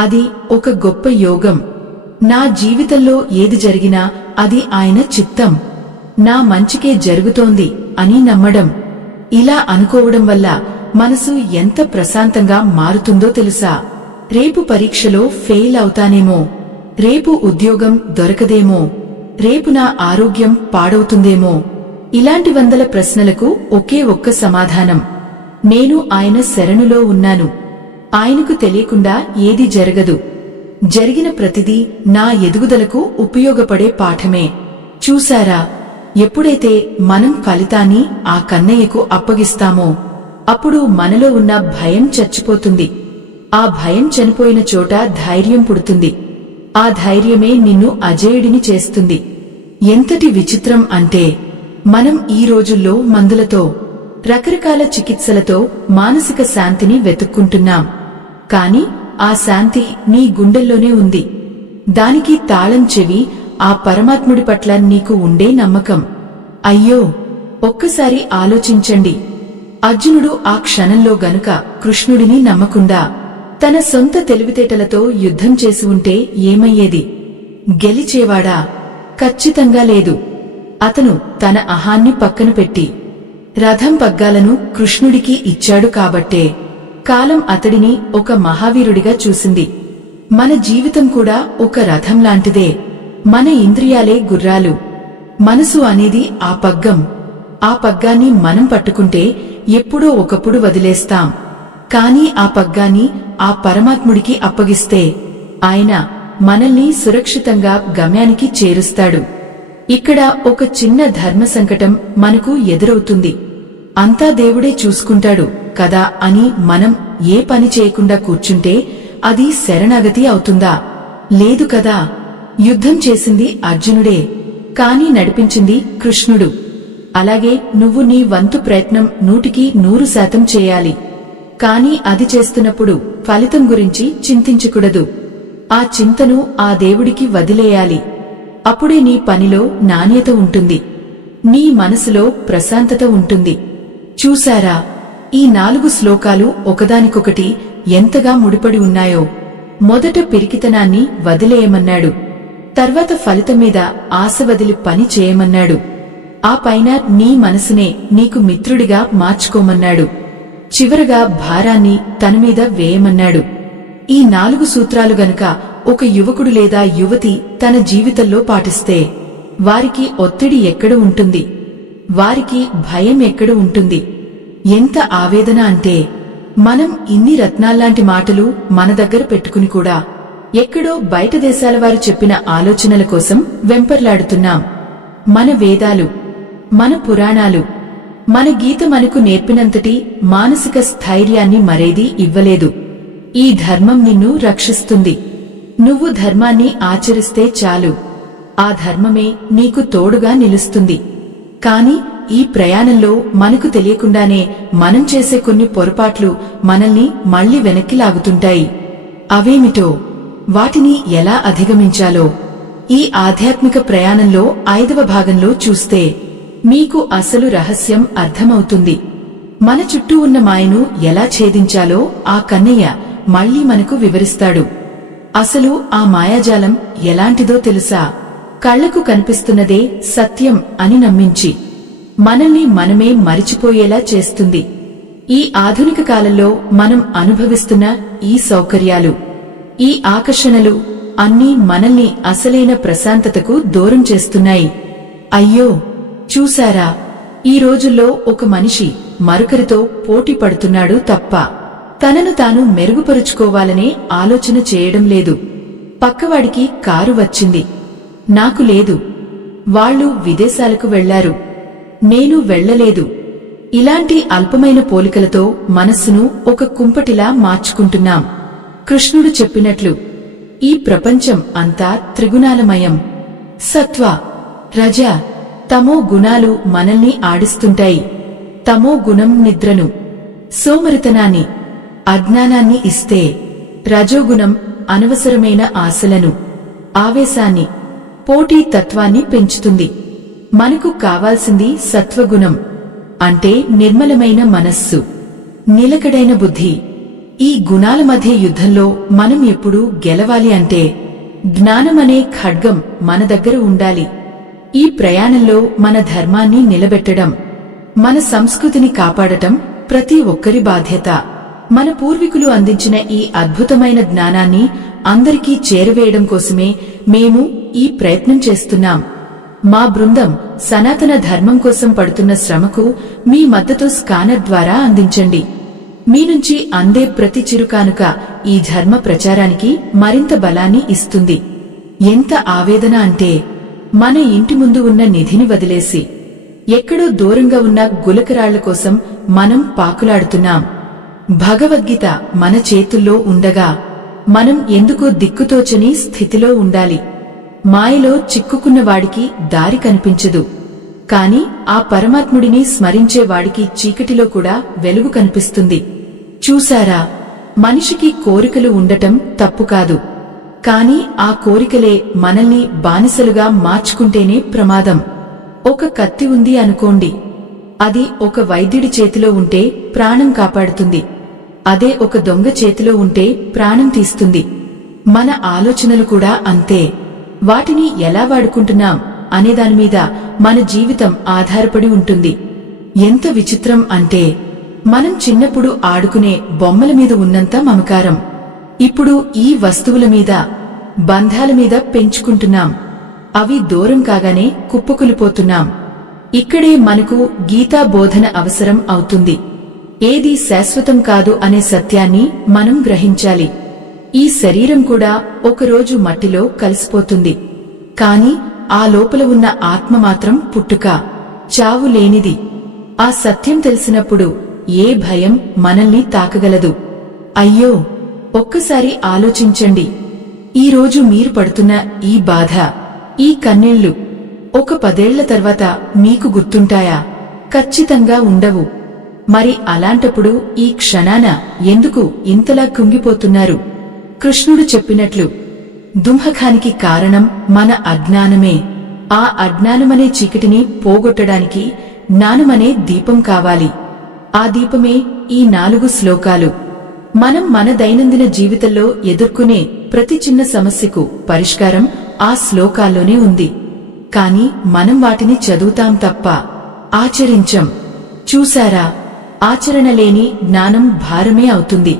అది ఒక గొప్ప యోగం. నా జీవితంలో ఏది జరిగినా అది ఆయన చిత్తం, నా మంచికే జరుగుతోంది అని నమ్మడం. ఇలా అనుకోవడం వల్ల మనసు ఎంత ప్రశాంతంగా మారుతుందో తెలుసా? రేపు పరీక్షలో ఫెయిల్ అవుతానేమో, రేపు ఉద్యోగం దొరకదేమో, రేపు నా ఆరోగ్యం పాడవుతుందేమో, ఇలాంటి వందల ప్రశ్నలకు ఒకే ఒక్క సమాధానం, నేను ఆయన శరణులో ఉన్నాను. ఆయనకు తెలియకుండా ఏది జరగదు. జరిగిన ప్రతిదీ నా ఎదుగుదలకు ఉపయోగపడే పాఠమే. చూసారా, ఎప్పుడైతే మనం ఫలితాన్ని ఆ కన్నయ్యకు అప్పగిస్తామో అప్పుడు మనలో ఉన్న భయం చచ్చిపోతుంది. ఆ భయం చనిపోయిన చోట ధైర్యం పుడుతుంది. ఆ ధైర్యమే నిన్ను అజేయుడిని చేస్తుంది. ఎంతటి విచిత్రం అంటే మనం ఈ రోజుల్లో మందులతో, రకరకాల చికిత్సలతో మానసిక శాంతిని వెతుక్కుంటున్నాం. కాని ఆ శాంతి నీ గుండెల్లోనే ఉంది. దానికి తాళం చెవి ఆ పరమాత్ముడి పట్ల నీకు ఉండే నమ్మకం. అయ్యో, ఒక్కసారి ఆలోచించండి. అర్జునుడు ఆ క్షణంలో గనుక కృష్ణుడిని నమ్మకుండా తన సొంత తెలివితేటలతో యుద్ధం చేసి ఉంటే ఏమయ్యేది? గెలిచేవాడా? ఖచ్చితంగా లేదు. అతను తన అహాన్ని పక్కన పెట్టి రథం పగ్గాలను కృష్ణుడికి ఇచ్చాడు కాబట్టే కాలం అతడిని ఒక మహావీరుడిగా చూసింది. మన జీవితం కూడా ఒక రథం లాంటిదే. మన ఇంద్రియాలే గుర్రాలు. మనసు అనేది ఆ పగ్గం. ఆ పగ్గాన్ని మనం పట్టుకుంటే ఎప్పుడో ఒకప్పుడు వదిలేస్తాం. కాని ఆ పగ్గాన్ని ఆ పరమాత్ముడికి అప్పగిస్తే ఆయన మనల్ని సురక్షితంగా గమ్యానికి చేరుస్తాడు. ఇక్కడ ఒక చిన్న ధర్మ సంకటం మనకు ఎదురవుతుంది. అంతా దేవుడే చూసుకుంటాడు కదా అని మనం ఏ పని చేయకుండా కూర్చుంటే అది శరణాగతి అవుతుందా? లేదు కదా. యుద్ధం చేసింది అర్జునుడే, కాని నడిపించింది కృష్ణుడు. అలాగే నువ్వు నీ వంతు ప్రయత్నం 100% చేయాలి. కాని అది చేస్తున్నప్పుడు ఫలితం గురించి చింతించకూడదు. ఆ చింతను ఆ దేవుడికి వదిలేయాలి. అప్పుడే నీ పనిలో నాణ్యత ఉంటుంది, నీ మనసులో ప్రశాంతత ఉంటుంది. చూశారా, ఈ 4 శ్లోకాలు ఒకదానికొకటి ఎంతగా ముడిపడి ఉన్నాయో. మొదట పిరికితనాన్ని వదిలేయమన్నాడు, తర్వాత ఫలితం మీద ఆశ వదిలి పని చేయమన్నాడు, ఆ పైన నీ మనసునే నీకు మిత్రుడిగా మార్చుకోమన్నాడు, చివరగా భారాన్ని తనమీద వేయమన్నాడు. ఈ 4 సూత్రాలు గనుక ఒక యువకుడు లేదా యువతి తన జీవితంలో పాటిస్తే వారికి ఒత్తిడి ఎక్కడ ఉంటుంది? వారికి భయం ఎక్కడ ఉంటుంది? ఎంత ఆవేదన అంటే మనం ఇన్ని రత్నాల్లాంటి మాటలు మన దగ్గర పెట్టుకుని కూడా ఎక్కడో బయట దేశాల వారు చెప్పిన ఆలోచనల కోసం వెంపర్లాడుతున్నాం. మన వేదాలు, మన పురాణాలు, మన గీత మనకు నేర్పినంతటి మానసిక స్థైర్యాన్ని మరేదీ ఇవ్వలేదు. ఈ ధర్మం నిన్ను రక్షిస్తుంది. నువ్వు ధర్మాన్ని ఆచరిస్తే చాలు, ఆ ధర్మమే నీకు తోడుగా నిలుస్తుంది. కాని ఈ ప్రయాణంలో మనకు తెలియకుండానే మనం చేసే కొన్ని పొరపాట్లు మనల్ని మళ్లీ వెనక్కి లాగుతుంటాయి. అవేమిటో, వాటిని ఎలా అధిగమించాలో ఈ ఆధ్యాత్మిక ప్రయాణంలో 5వ భాగంలో చూస్తే మీకు అసలు రహస్యం అర్థమవుతుంది. మన చుట్టూ ఉన్న మాయను ఎలా ఛేదించాలో ఆ కన్నయ్య మళ్లీ మనకు వివరిస్తాడు. అసలు ఆ మాయాజాలం ఎలాంటిదో తెలుసా? కళ్లకు కనిపిస్తున్నదే సత్యం అని నమ్మించి మనల్ని మనమే మరిచిపోయేలా చేస్తుంది. ఈ ఆధునిక కాలంలో మనం అనుభవిస్తున్న ఈ సౌకర్యాలు, ఈ ఆకర్షణలు అన్నీ మనల్ని అసలైన ప్రశాంతతకు దూరం చేస్తున్నాయి. అయ్యో, చూశారా, ఈ రోజుల్లో ఒక మనిషి మరొకరితో పోటీ పడుతున్నాడు తప్ప తనను తాను మెరుగుపరుచుకోవాలనే ఆలోచన చేయడం లేదు. పక్కవాడికి కారు వచ్చింది, నాకు లేదు. వాళ్ళు విదేశాలకు వెళ్లారు, నేను వెళ్లలేదు. ఇలాంటి అల్పమైన పోలికలతో మనస్సును ఒక కుంపటిలా మార్చుకుంటున్నాం. కృష్ణుడు చెప్పినట్లు ఈ ప్రపంచం అంతా త్రిగుణాలమయం. సత్వ, రజ, తమో గుణాలు మనల్ని ఆడిస్తుంటాయి. తమో గుణం నిద్రను, సోమరితనాన్ని, అజ్ఞానాన్ని ఇస్తే రజోగుణం అనవసరమైన ఆశలను, ఆవేశాన్ని, పోటీ తత్వాన్ని పెంచుతుంది. మనకు కావాల్సింది సత్వగుణం, అంటే నిర్మలమైన మనస్సు, నిలకడైన బుద్ధి. ఈ గుణాల మధ్య యుద్ధంలో మనం ఎప్పుడూ గెలవాలి అంటే జ్ఞానమనే ఖడ్గం మన దగ్గర ఉండాలి. ఈ ప్రయాణంలో మన ధర్మాన్ని నిలబెట్టడం, మన సంస్కృతిని కాపాడటం ప్రతి ఒక్కరి బాధ్యత. మన పూర్వీకులు అందించిన ఈ అద్భుతమైన జ్ఞానాన్ని అందరికీ చేరవేయడం కోసమే మేము ఈ ప్రయత్నం చేస్తున్నాం. మా బృందం సనాతన ధర్మం కోసం పడుతున్న శ్రమకు మీ మద్దతు స్కానర్ ద్వారా అందించండి. మీ నుంచి అందే ప్రతి చిరుకానుక ఈ ధర్మ ప్రచారానికి మరింత బలాన్ని ఇస్తుంది. ఎంత ఆవేదన అంటే మన ఇంటి ముందు ఉన్న నిధిని వదిలేసి ఎక్కడో దూరంగా ఉన్న గులకరాళ్ల కోసం మనం పాకులాడుతున్నాం. భగవద్గీత మన చేతుల్లో ఉండగా మనం ఎందుకో దిక్కుతోచని స్థితిలో ఉండాలి. మాయలో చిక్కుకున్నవాడికి దారి కనిపించదు, కాని ఆ పరమాత్ముడిని స్మరించేవాడికి చీకటిలో కూడా వెలుగు కనిపిస్తుంది. చూశారా, మనిషికి కోరికలు ఉండటం తప్పు కాదు, కాని ఆ కోరికలే మనల్ని బానిసలుగా మార్చుకుంటేనే ప్రమాదం. ఒక కత్తి ఉంది అనుకోండి, అది ఒక వైద్యుడి చేతిలో ఉంటే ప్రాణం కాపాడుతుంది, అదే ఒక దొంగ చేతిలో ఉంటే ప్రాణం తీస్తుంది. మన ఆలోచనలు కూడా అంతే. వాటిని ఎలా వాడుకుంటున్నాం అనేదానిమీద మన జీవితం ఆధారపడి ఉంటుంది. ఎంత విచిత్రం అంటే మనం చిన్నప్పుడు ఆడుకునే బొమ్మల మీద ఉన్నంత మమకారం ఇప్పుడు ఈ వస్తువుల మీద, బంధాల మీద పెంచుకుంటున్నాం. అవి దూరం కాగానే కుప్పకూలిపోతున్నాం. ఇక్కడే మనకు గీతా బోధన అవసరం అవుతుంది. ఏదీ శాశ్వతం కాదు అనే సత్యాన్ని మనం గ్రహించాలి. ఈ శరీరం కూడా ఒకరోజు మట్టిలో కలిసిపోతుంది. కాని ఆ లోపల ఉన్న ఆత్మ మాత్రం పుట్టుక, చావు లేనిది. ఆ సత్యం తెలిసినప్పుడు ఏ భయం మనల్ని తాకగలదు? అయ్యో, ఒక్కసారి ఆలోచించండి. ఈరోజు మీరు పడుతున్న ఈ బాధ, ఈ కన్నీళ్లు ఒక 10 ఏళ్ల తర్వాత మీకు గుర్తుంటాయా? ఖచ్చితంగా ఉండవు. మరి అలాంటప్పుడు ఈ క్షణాన ఎందుకు ఇంతలా కుంగిపోతున్నారు? కృష్ణుడు చెప్పినట్లు దుంహకానికి కారణం మన అజ్ఞానమే. ఆ అజ్ఞానమనే చీకటిని పోగొట్టడానికి జ్ఞానమనే దీపం కావాలి. ఆ దీపమే ఈ 4 శ్లోకాలు. మనం మన దైనందిన జీవితంలో ఎదుర్కొనే ప్రతి చిన్న సమస్యకు పరిష్కారం ఆ శ్లోకాల్లోనే ఉంది. కాని మనం వాటిని చదువుతాం తప్ప ఆచరించం. చూశారా, ఆచరణ లేని జ్ఞానం భారమే అవుతుంది.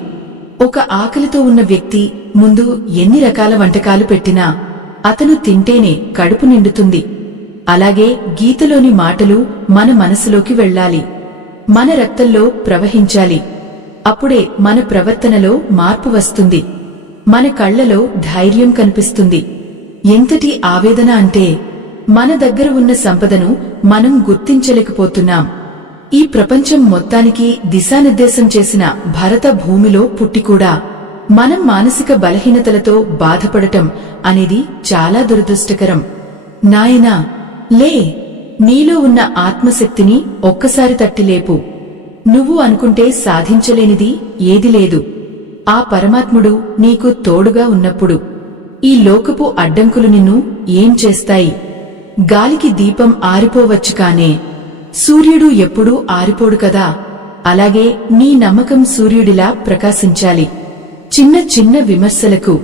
ఒక ఆకలితో ఉన్న వ్యక్తి ముందు ఎన్ని రకాల వంటకాలు పెట్టినా అతను తింటేనే కడుపు నిండుతుంది. అలాగే గీతలోని మాటలు మన మనసులోకి వెళ్ళాలి, మన రక్తంలో ప్రవహించాలి. అప్పుడే మన ప్రవర్తనలో మార్పు వస్తుంది, మన కళ్లలో ధైర్యం కనిపిస్తుంది. ఎంతటి ఆవేదన అంటే మన దగ్గర ఉన్న సంపదను మనం గుర్తించలేకపోతున్నాం. ఈ ప్రపంచం మొత్తానికి దిశానిర్దేశం చేసిన భరత భూమిలో పుట్టి కూడా మనం మానసిక బలహీనతలతో బాధపడటం అనేది చాలా దురదృష్టకరం. నాయనా, లే, నీలో ఉన్న ఆత్మశక్తిని ఒక్కసారి తట్టిలేపు. నువ్వు అనుకుంటే సాధించలేనిది ఏది లేదు. ఆ పరమాత్ముడు నీకు తోడుగా ఉన్నప్పుడు ఈ లోకపు అడ్డంకులు నిన్ను ఏం చేస్తాయి? గాలికి దీపం ఆరిపోవచ్చు కానే సూర్యుడు ఎప్పుడూ ఆరిపోడు కదా. అలాగే నీ నమ్మకం సూర్యుడిలా ప్రకాశించాలి. చిన్న చిన్న విమర్శలకు,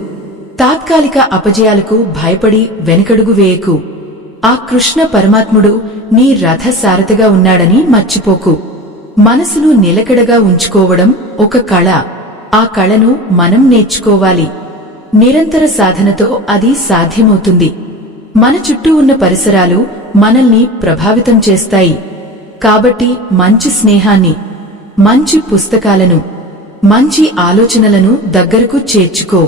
తాత్కాలిక అపజయాలకు భయపడి వెనకడుగు వేయకు. ఆ కృష్ణ పరమాత్ముడు నీ రథ సారథిగా ఉన్నాడని మర్చిపోకు. మనసును నిలకడగా ఉంచుకోవడం ఒక కళ. ఆ కళను మనం నేర్చుకోవాలి. నిరంతర సాధనతో అది సాధ్యమవుతుంది. మన చుట్టూ ఉన్న పరిసరాలు మనల్ని ప్రభావితం చేస్తాయి. కాబట్టి మంచి స్నేహాన్ని, మంచి పుస్తకాలను, మంచి ఆలోచనలను దగ్గరకు చేర్చుకో.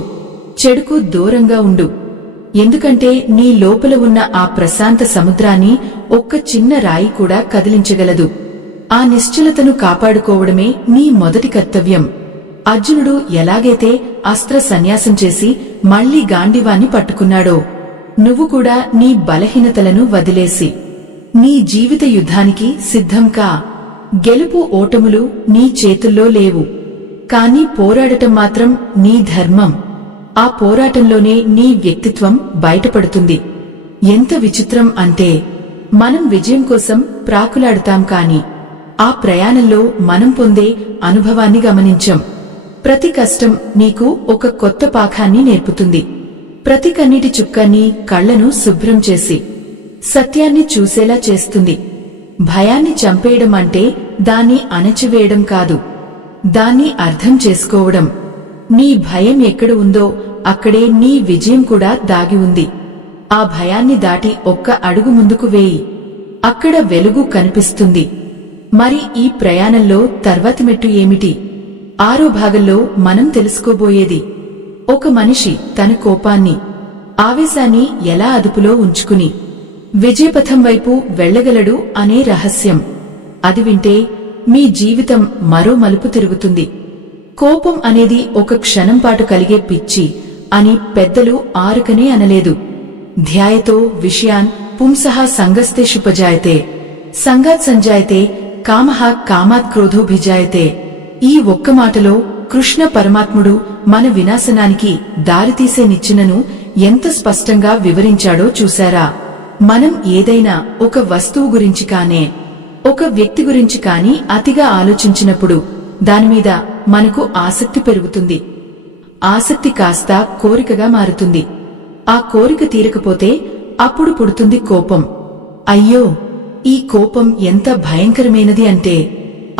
చెడుకు దూరంగా ఉండు. ఎందుకంటే నీ లోపల ఉన్న ఆ ప్రశాంత సముద్రాన్ని ఒక్క చిన్న రాయి కూడా కదిలించగలదు. ఆ నిశ్చలతను కాపాడుకోవడమే నీ మొదటి కర్తవ్యం. అర్జునుడు ఎలాగైతే అస్త్ర సన్యాసం చేసి మళ్లీ గాంధీవాన్ని పట్టుకున్నాడో, నువ్వు కూడా నీ బలహీనతలను వదిలేసి నీ జీవిత యుద్ధానికి సిద్ధం కా. గెలుపు ఓటములు నీ చేతుల్లో లేవు, కాని పోరాడటం మాత్రం నీ ధర్మం. ఆ పోరాటంలోనే నీ వ్యక్తిత్వం బయటపడుతుంది. ఎంత విచిత్రం అంటే మనం విజయం కోసం ప్రాకులాడతాం కాని ఆ ప్రయాణంలో మనం పొందే అనుభవాన్ని గమనించం. ప్రతి కష్టం నీకు ఒక కొత్త పాఠాన్ని నేర్పుతుంది. ప్రతి కన్నీటి చుక్క నీ కళ్లను శుభ్రం చేసి సత్యాన్ని చూసేలా చేస్తుంది. భయాన్ని చంపేయడం అంటే దాన్ని అణచివేయడం కాదు, దాన్ని అర్థం చేసుకోవడం. నీ భయం ఎక్కడ ఉందో అక్కడే నీ విజయం కూడా దాగి ఉంది. ఆ భయాన్ని దాటి ఒక్క అడుగు ముందుకు వేయి, అక్కడ వెలుగు కనిపిస్తుంది. మరి ఈ ప్రయాణంలో తర్వాతి మెట్టు ఏమిటి? 6వ భాగంలో మనం తెలుసుకోబోయేది ఒక మనిషి తన కోపాన్ని, ఆవేశాన్ని ఎలా అదుపులో ఉంచుకుని విజయపథం వైపు వెళ్లగలడు అనే రహస్యం. అది వింటే మీ జీవితం మరో మలుపు తిరుగుతుంది. కోపం అనేది ఒక క్షణం పాటు కలిగే పిచ్చి అని పెద్దలు ఆరుకనే అనలేదు. ధ్యాయతో విషయాన్ పుంసః సంగస్తేషుపజాయతే సంగాత్ సంజాయతే కామః కామాత్ క్రోధోభిజాయతే. ఈ ఒక్క మాటలో కృష్ణ పరమాత్ముడు మన వినాశనానికి దారితీసే నిచ్చెనను ఎంత స్పష్టంగా వివరించాడో చూశారా? మనం ఏదైనా ఒక వస్తువు గురించి కానే, ఒక వ్యక్తి గురించి కాని అతిగా ఆలోచించినప్పుడు దానిమీద మనకు ఆసక్తి పెరుగుతుంది. ఆసక్తి కాస్త కోరికగా మారుతుంది. ఆ కోరిక తీరకపోతే అప్పుడు పుడుతుంది కోపం. అయ్యో, ఈ కోపం ఎంత భయంకరమైనది అంటే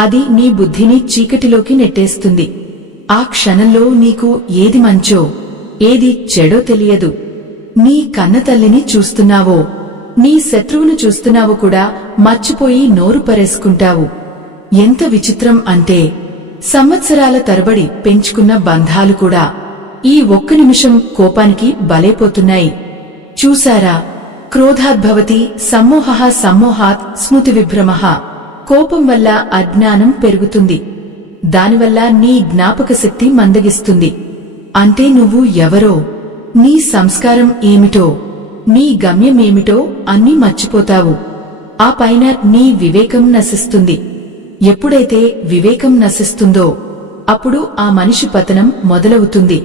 అది నీ బుద్ధిని చీకటిలోకి నెట్టేస్తుంది. ఆ క్షణంలో నీకు ఏది మంచో ఏది చెడో తెలియదు. నీ కన్నతల్లిని చూస్తున్నావో, నీ శత్రువును చూస్తున్నావో కూడా మర్చిపోయి నోరు పరేసుకుంటావు. ఎంత విచిత్రం అంటే సంవత్సరాల తరబడి పెంచుకున్న బంధాలు కూడా ఈ ఒక్క నిమిషం కోపానికి బలైపోతున్నాయి. చూసారా, క్రోధాద్భవతి సమ్మోహః సమ్మోహాత్ స్మృతివిభ్రమః. కోపం వల్ల అజ్ఞానం పెరుగుతుంది. దానివల్ల నీ జ్ఞాపకశక్తి మందగిస్తుంది. అంటే నువ్వు ఎవరో, నీ సంస్కారం ఏమిటో, నీ గమ్యమేమిటో అన్నీ మర్చిపోతావు. ఆ పైన నీ వివేకం నశిస్తుంది. ఎప్పుడైతే వివేకం నశిస్తుందో అప్పుడు ఆ మనిషి పతనం మొదలవుతుంది.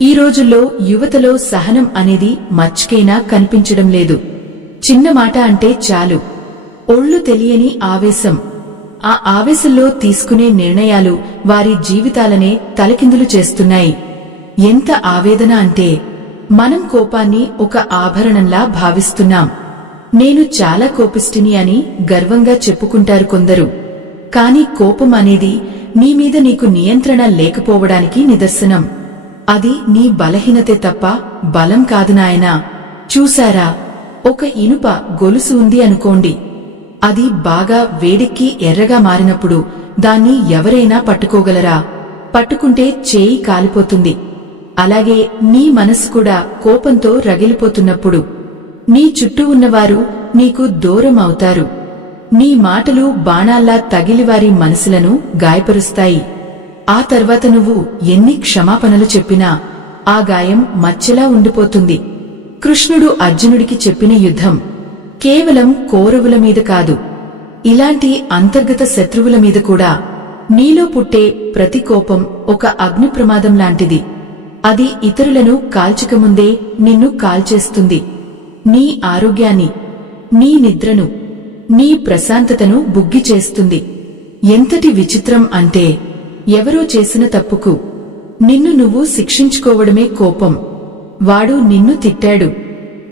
ఈ రోజుల్లో యువతలో సహనం అనేది మచ్చుకైనా కనిపించడం లేదు. చిన్న మాట అంటే చాలు ఒళ్ళు తెలియని ఆవేశం. ఆ ఆవేశంలో తీసుకునే నిర్ణయాలు వారి జీవితాలనే తలకిందులు చేస్తున్నాయి. ఎంత ఆవేదన అంటే మనం కోపాన్ని ఒక ఆభరణంలా భావిస్తున్నాం. నేను చాలా కోపిష్టిని అని గర్వంగా చెప్పుకుంటారు కొందరు. కాని కోపం అనేది నీమీద నీకు నియంత్రణ లేకపోవడానికి నిదర్శనం. అది నీ బలహీనతే తప్ప బలం కాదు నాయనా. చూశారా, ఒక ఇనుప గొలుసు ఉంది అనుకోండి. అది బాగా వేడెక్కి ఎర్రగా మారినప్పుడు దాన్ని ఎవరైనా పట్టుకోగలరా? పట్టుకుంటే చేయి కాలిపోతుంది. అలాగే నీ మనసు కూడా కోపంతో రగిలిపోతున్నప్పుడు నీ చుట్టూ ఉన్నవారు నీకు దూరం అవుతారు. నీ మాటలు బాణాల్లా తగిలివారి మనసులను గాయపరుస్తాయి. ఆ తర్వాత నువ్వు ఎన్ని క్షమాపణలు చెప్పినా ఆ గాయం మచ్చలా ఉండిపోతుంది. కృష్ణుడు అర్జునుడికి చెప్పిన యుద్ధం కేవలం కౌరవుల మీద కాదు, ఇలాంటి అంతర్గత శత్రువుల మీద కూడా. నీలో పుట్టే ప్రతి కోపం ఒక అగ్ని ప్రమాదం లాంటిది. అది ఇతరులను కాల్చకముందే నిన్ను కాల్చేస్తుంది. నీ ఆరోగ్యాన్ని, నీ నిద్రను, నీ ప్రశాంతతను బుగ్గి చేస్తుంది. ఎంతటి విచిత్రం అంటే ఎవరో చేసిన తప్పుకు నిన్ను నువ్వు శిక్షించుకోవడమే కోపం. వాడు నిన్ను తిట్టాడు,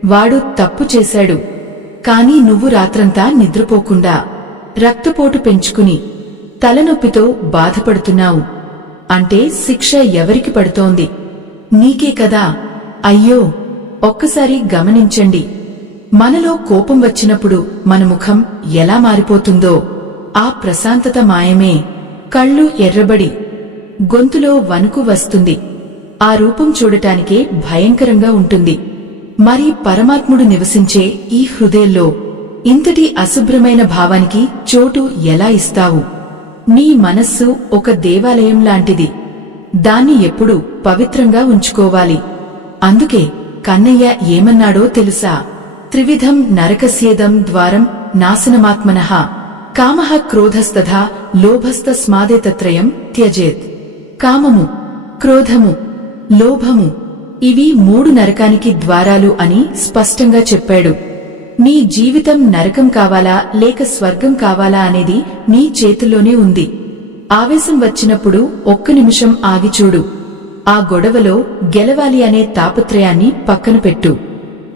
వాడు తప్పు చేశాడు, కాని నువ్వు రాత్రంతా నిద్రపోకుండా రక్తపోటు పెంచుకుని తలనొప్పితో బాధపడుతున్నావు. అంటే శిక్ష ఎవరికి పడుతోంది? నీకే కదా. అయ్యో, ఒక్కసారి గమనించండి. మనలో కోపం వచ్చినప్పుడు మన ముఖం ఎలా మారిపోతుందో. ఆ ప్రశాంతత మాయమే. కళ్ళు ఎర్రబడి గొంతులో వణుకు వస్తుంది. ఆ రూపం చూడటానికే భయంకరంగా ఉంటుంది. మరి పరమాత్ముడు నివసించే ఈ హృదయంలో ఇంతటి అశుభ్రమైన భావానికి చోటు ఎలా ఇస్తావు? నీ మనస్సు ఒక దేవాలయం లాంటిది. దాన్ని ఎప్పుడూ పవిత్రంగా ఉంచుకోవాలి. అందుకే కన్నయ్య ఏమన్నాడో తెలుసా? త్రివిధం నరకస్యేదం ద్వారం నాశనమాత్మనః కామః క్రోధస్తథా లోభస్తస్మాదేతత్రయం త్యజేత్. కామము, క్రోధము, లోభము ఇవి 3 నరకానికి ద్వారాలు అని స్పష్టంగా చెప్పాడు. నీ జీవితం నరకం కావాలా లేక స్వర్గం కావాలా అనేది నీ చేతుల్లోనే ఉంది. ఆవేశం వచ్చినప్పుడు ఒక్క నిమిషం ఆగిచూడు. ఆ గొడవలో గెలవాలి అనే తాపత్రయాన్ని పక్కన పెట్టు.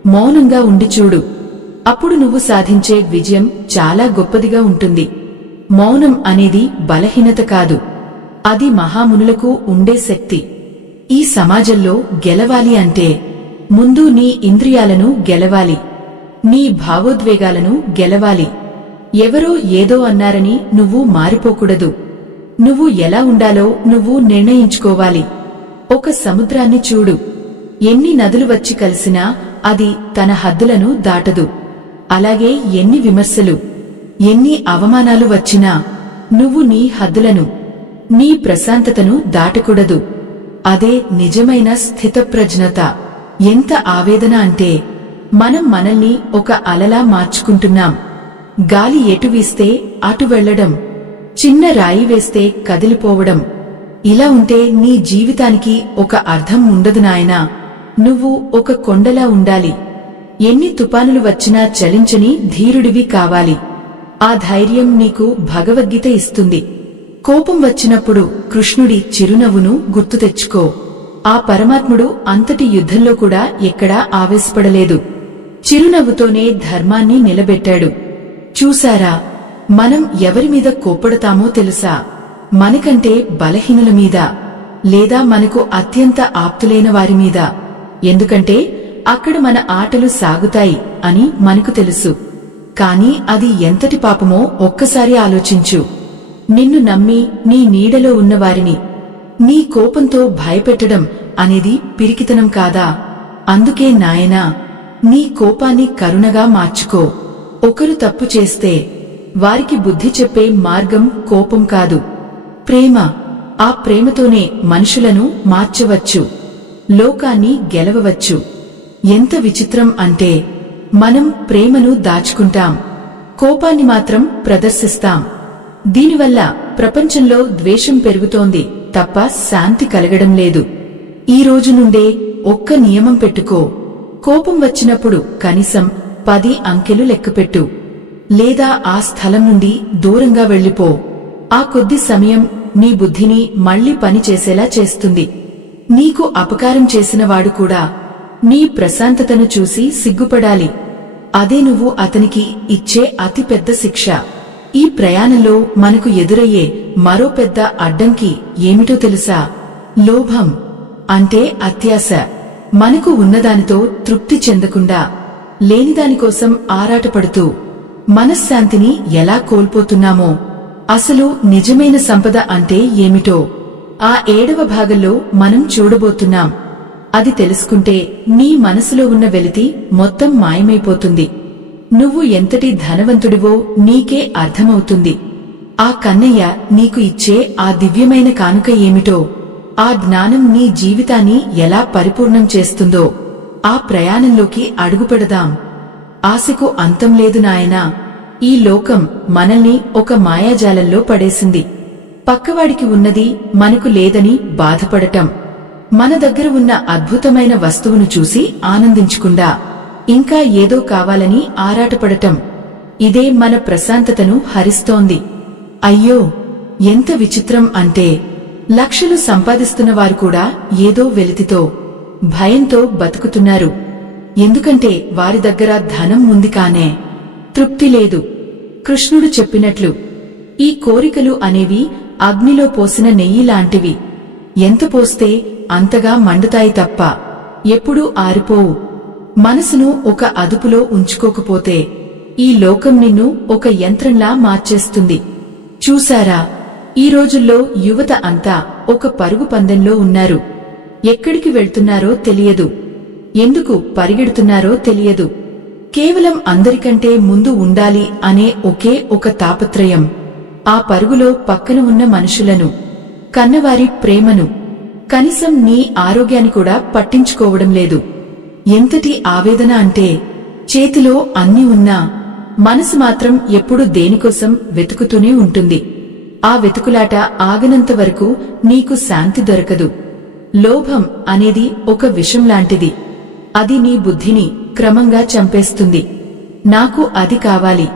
మౌనంగా ఉండి చూడు. అప్పుడు నువ్వు సాధించే విజయం చాలా గొప్పదిగా ఉంటుంది. మౌనం అనేది బలహీనత కాదు, అది మహామునులకు ఉండే శక్తి. ఈ సమాజంలో గెలవాలి అంటే ముందు నీ ఇంద్రియాలను గెలవాలి, నీ భావోద్వేగాలను గెలవాలి. ఎవరో ఏదో అన్నారని నువ్వు మారిపోకూడదు. నువ్వు ఎలా ఉండాలో నువ్వు నిర్ణయించుకోవాలి. ఒక సముద్రాన్ని చూడు. ఎన్ని నదులు వచ్చి కలిసినా అది తన హద్దులను దాటదు. అలాగే ఎన్ని విమర్శలు, ఎన్ని అవమానాలు వచ్చినా నువ్వు నీ హద్దులను, నీ ప్రశాంతతను దాటకూడదు. అదే నిజమైన స్థితప్రజ్ఞత. ఎంత ఆవేదన అంటే మనం మనల్ని ఒక అలలా మార్చుకుంటున్నాం. గాలి ఎటు వీస్తే అటు వెళ్లడం, చిన్న రాయి వేస్తే కదిలిపోవడం. ఇలా ఉంటే నీ జీవితానికి ఒక అర్థం ఉండదు నాయనా. నువ్వు ఒక కొండలా ఉండాలి. ఎన్ని తుపానులు వచ్చినా చలించని ధీరుడివి కావాలి. ఆ ధైర్యం నీకు భగవద్గీత ఇస్తుంది. కోపం వచ్చినప్పుడు కృష్ణుడి చిరునవ్వును గుర్తు తెచ్చుకో. ఆ పరమాత్ముడు అంతటి యుద్ధంలో కూడా ఎక్కడా ఆవేశపడలేదు. చిరునవ్వుతోనే ధర్మాన్ని నిలబెట్టాడు. చూశారా, మనం ఎవరిమీద కోప్పడతామో తెలుసా? మనకంటే బలహీనుల మీద, లేదా మనకు అత్యంత ఆప్తులైన వారిమీద. ఎందుకంటే అక్కడ మన ఆటలు సాగుతాయి అని మనకు తెలుసు. కాని అది ఎంతటి పాపమో ఒక్కసారి ఆలోచించు. నిన్ను నమ్మి నీ నీడలో ఉన్నవారిని నీ కోపంతో భయపెట్టడం అనేది పిరికితనం కాదా? అందుకే నాయనా, నీ కోపాన్ని కరుణగా మార్చుకో. ఒకరు తప్పు చేస్తే వారికి బుద్ధి చెప్పే మార్గం కోపం కాదు, ప్రేమ. ఆ ప్రేమతోనే మనుషులను మార్చవచ్చు, లోకాన్ని గెలవవచ్చు. ఎంత విచిత్రం అంటే మనం ప్రేమను దాచుకుంటాం, కోపాన్ని మాత్రం ప్రదర్శిస్తాం. దీనివల్ల ప్రపంచంలో ద్వేషం పెరుగుతోంది తప్ప శాంతి కలగడం లేదు. ఈ రోజు నుండే ఒక్క నియమం పెట్టుకో. కోపం వచ్చినప్పుడు కనీసం 10 అంకెలు లెక్కపెట్టు. లేదా ఆ స్థలం నుండి దూరంగా వెళ్ళిపో. ఆ కొద్ది సమయం నీ బుద్ధిని మళ్లీ పనిచేసేలా చేస్తుంది. నీకు అపకారం చేసినవాడు కూడా నీ ప్రశాంతతను చూసి సిగ్గుపడాలి. అదే నువ్వు అతనికి ఇచ్చే అతిపెద్ద శిక్ష. ఈ ప్రయాణంలో మనకు ఎదురయ్యే మరో పెద్ద అడ్డంకి ఏమిటో తెలుసా? లోభం అంటే అత్యాశ. మనకు ఉన్నదానితో తృప్తి చెందకుండా లేనిదానికోసం ఆరాటపడుతూ మనశ్శాంతిని ఎలా కోల్పోతున్నామో. అసలు నిజమైన సంపద అంటే ఏమిటో ఆ 7వ భాగంలో మనం చూడబోతున్నాం. అది తెలుసుకుంటే నీ మనసులో ఉన్న వెలితి మొత్తం మాయమైపోతుంది. నువ్వు ఎంతటి ధనవంతుడివో నీకే అర్థమవుతుంది. ఆ కన్నయ్య నీకు ఇచ్చే ఆ దివ్యమైన కానుక ఏమిటో, ఆ జ్ఞానం నీ జీవితాన్ని ఎలా పరిపూర్ణం చేస్తుందో. ఆ ప్రయాణంలోకి అడుగుపెడదాం. ఆశకు అంతం లేదు నాయనా. ఈ లోకం మనల్ని ఒక మాయాజాలంలో పడేసింది. పక్కవాడికి ఉన్నది మనకు లేదని బాధపడటం, మన దగ్గర ఉన్న అద్భుతమైన వస్తువును చూసి ఆనందించకుండా ఇంకా ఏదో కావాలని ఆరాటపడటం, ఇదే మన ప్రశాంతతను హరిస్తోంది. అయ్యో, ఎంత విచిత్రం అంటే లక్షలు సంపాదిస్తున్నవారు కూడా ఏదో వెలితితో, భయంతో బతుకుతున్నారు. ఎందుకంటే వారి దగ్గర ధనం ఉంది కానే తృప్తి లేదు. కృష్ణుడు చెప్పినట్లు ఈ కోరికలు అనేవి అగ్నిలో పోసిన నెయ్యి లాంటివి. ఎంత పోస్తే అంతగా మండుతాయి తప్ప ఎప్పుడూ ఆరిపోవు. మనసును ఒక అదుపులో ఉంచుకోకపోతే ఈ లోకం నిన్ను ఒక యంత్రంలా మార్చేస్తుంది. చూశారా, ఈ రోజుల్లో యువత అంతా ఒక పరుగు పందెంలో ఉన్నారు. ఎక్కడికి వెళ్తున్నారో తెలియదు, ఎందుకు పరిగెడుతున్నారో తెలియదు. కేవలం అందరికంటే ముందు ఉండాలి అనే ఒకే ఒక తాపత్రయం. ఆ పరుగులో పక్కన ఉన్న మనుషులను, కన్నవారి ప్రేమను, కనీసం నీ ఆరోగ్యాన్ని కూడా పట్టించుకోవడం లేదు. ఎంతటి ఆవేదన అంటే చేతిలో అన్నీ ఉన్నా మనసు మాత్రం ఎప్పుడు దేనికోసం వెతుకుతూనే ఉంటుంది. ఆ వెతుకులాట ఆగనంత వరకు నీకు శాంతి దొరకదు. లోభం అనేది ఒక విషం లాంటిది. అది నీ బుద్ధిని క్రమంగా చంపేస్తుంది. నాకు అది కావాలి,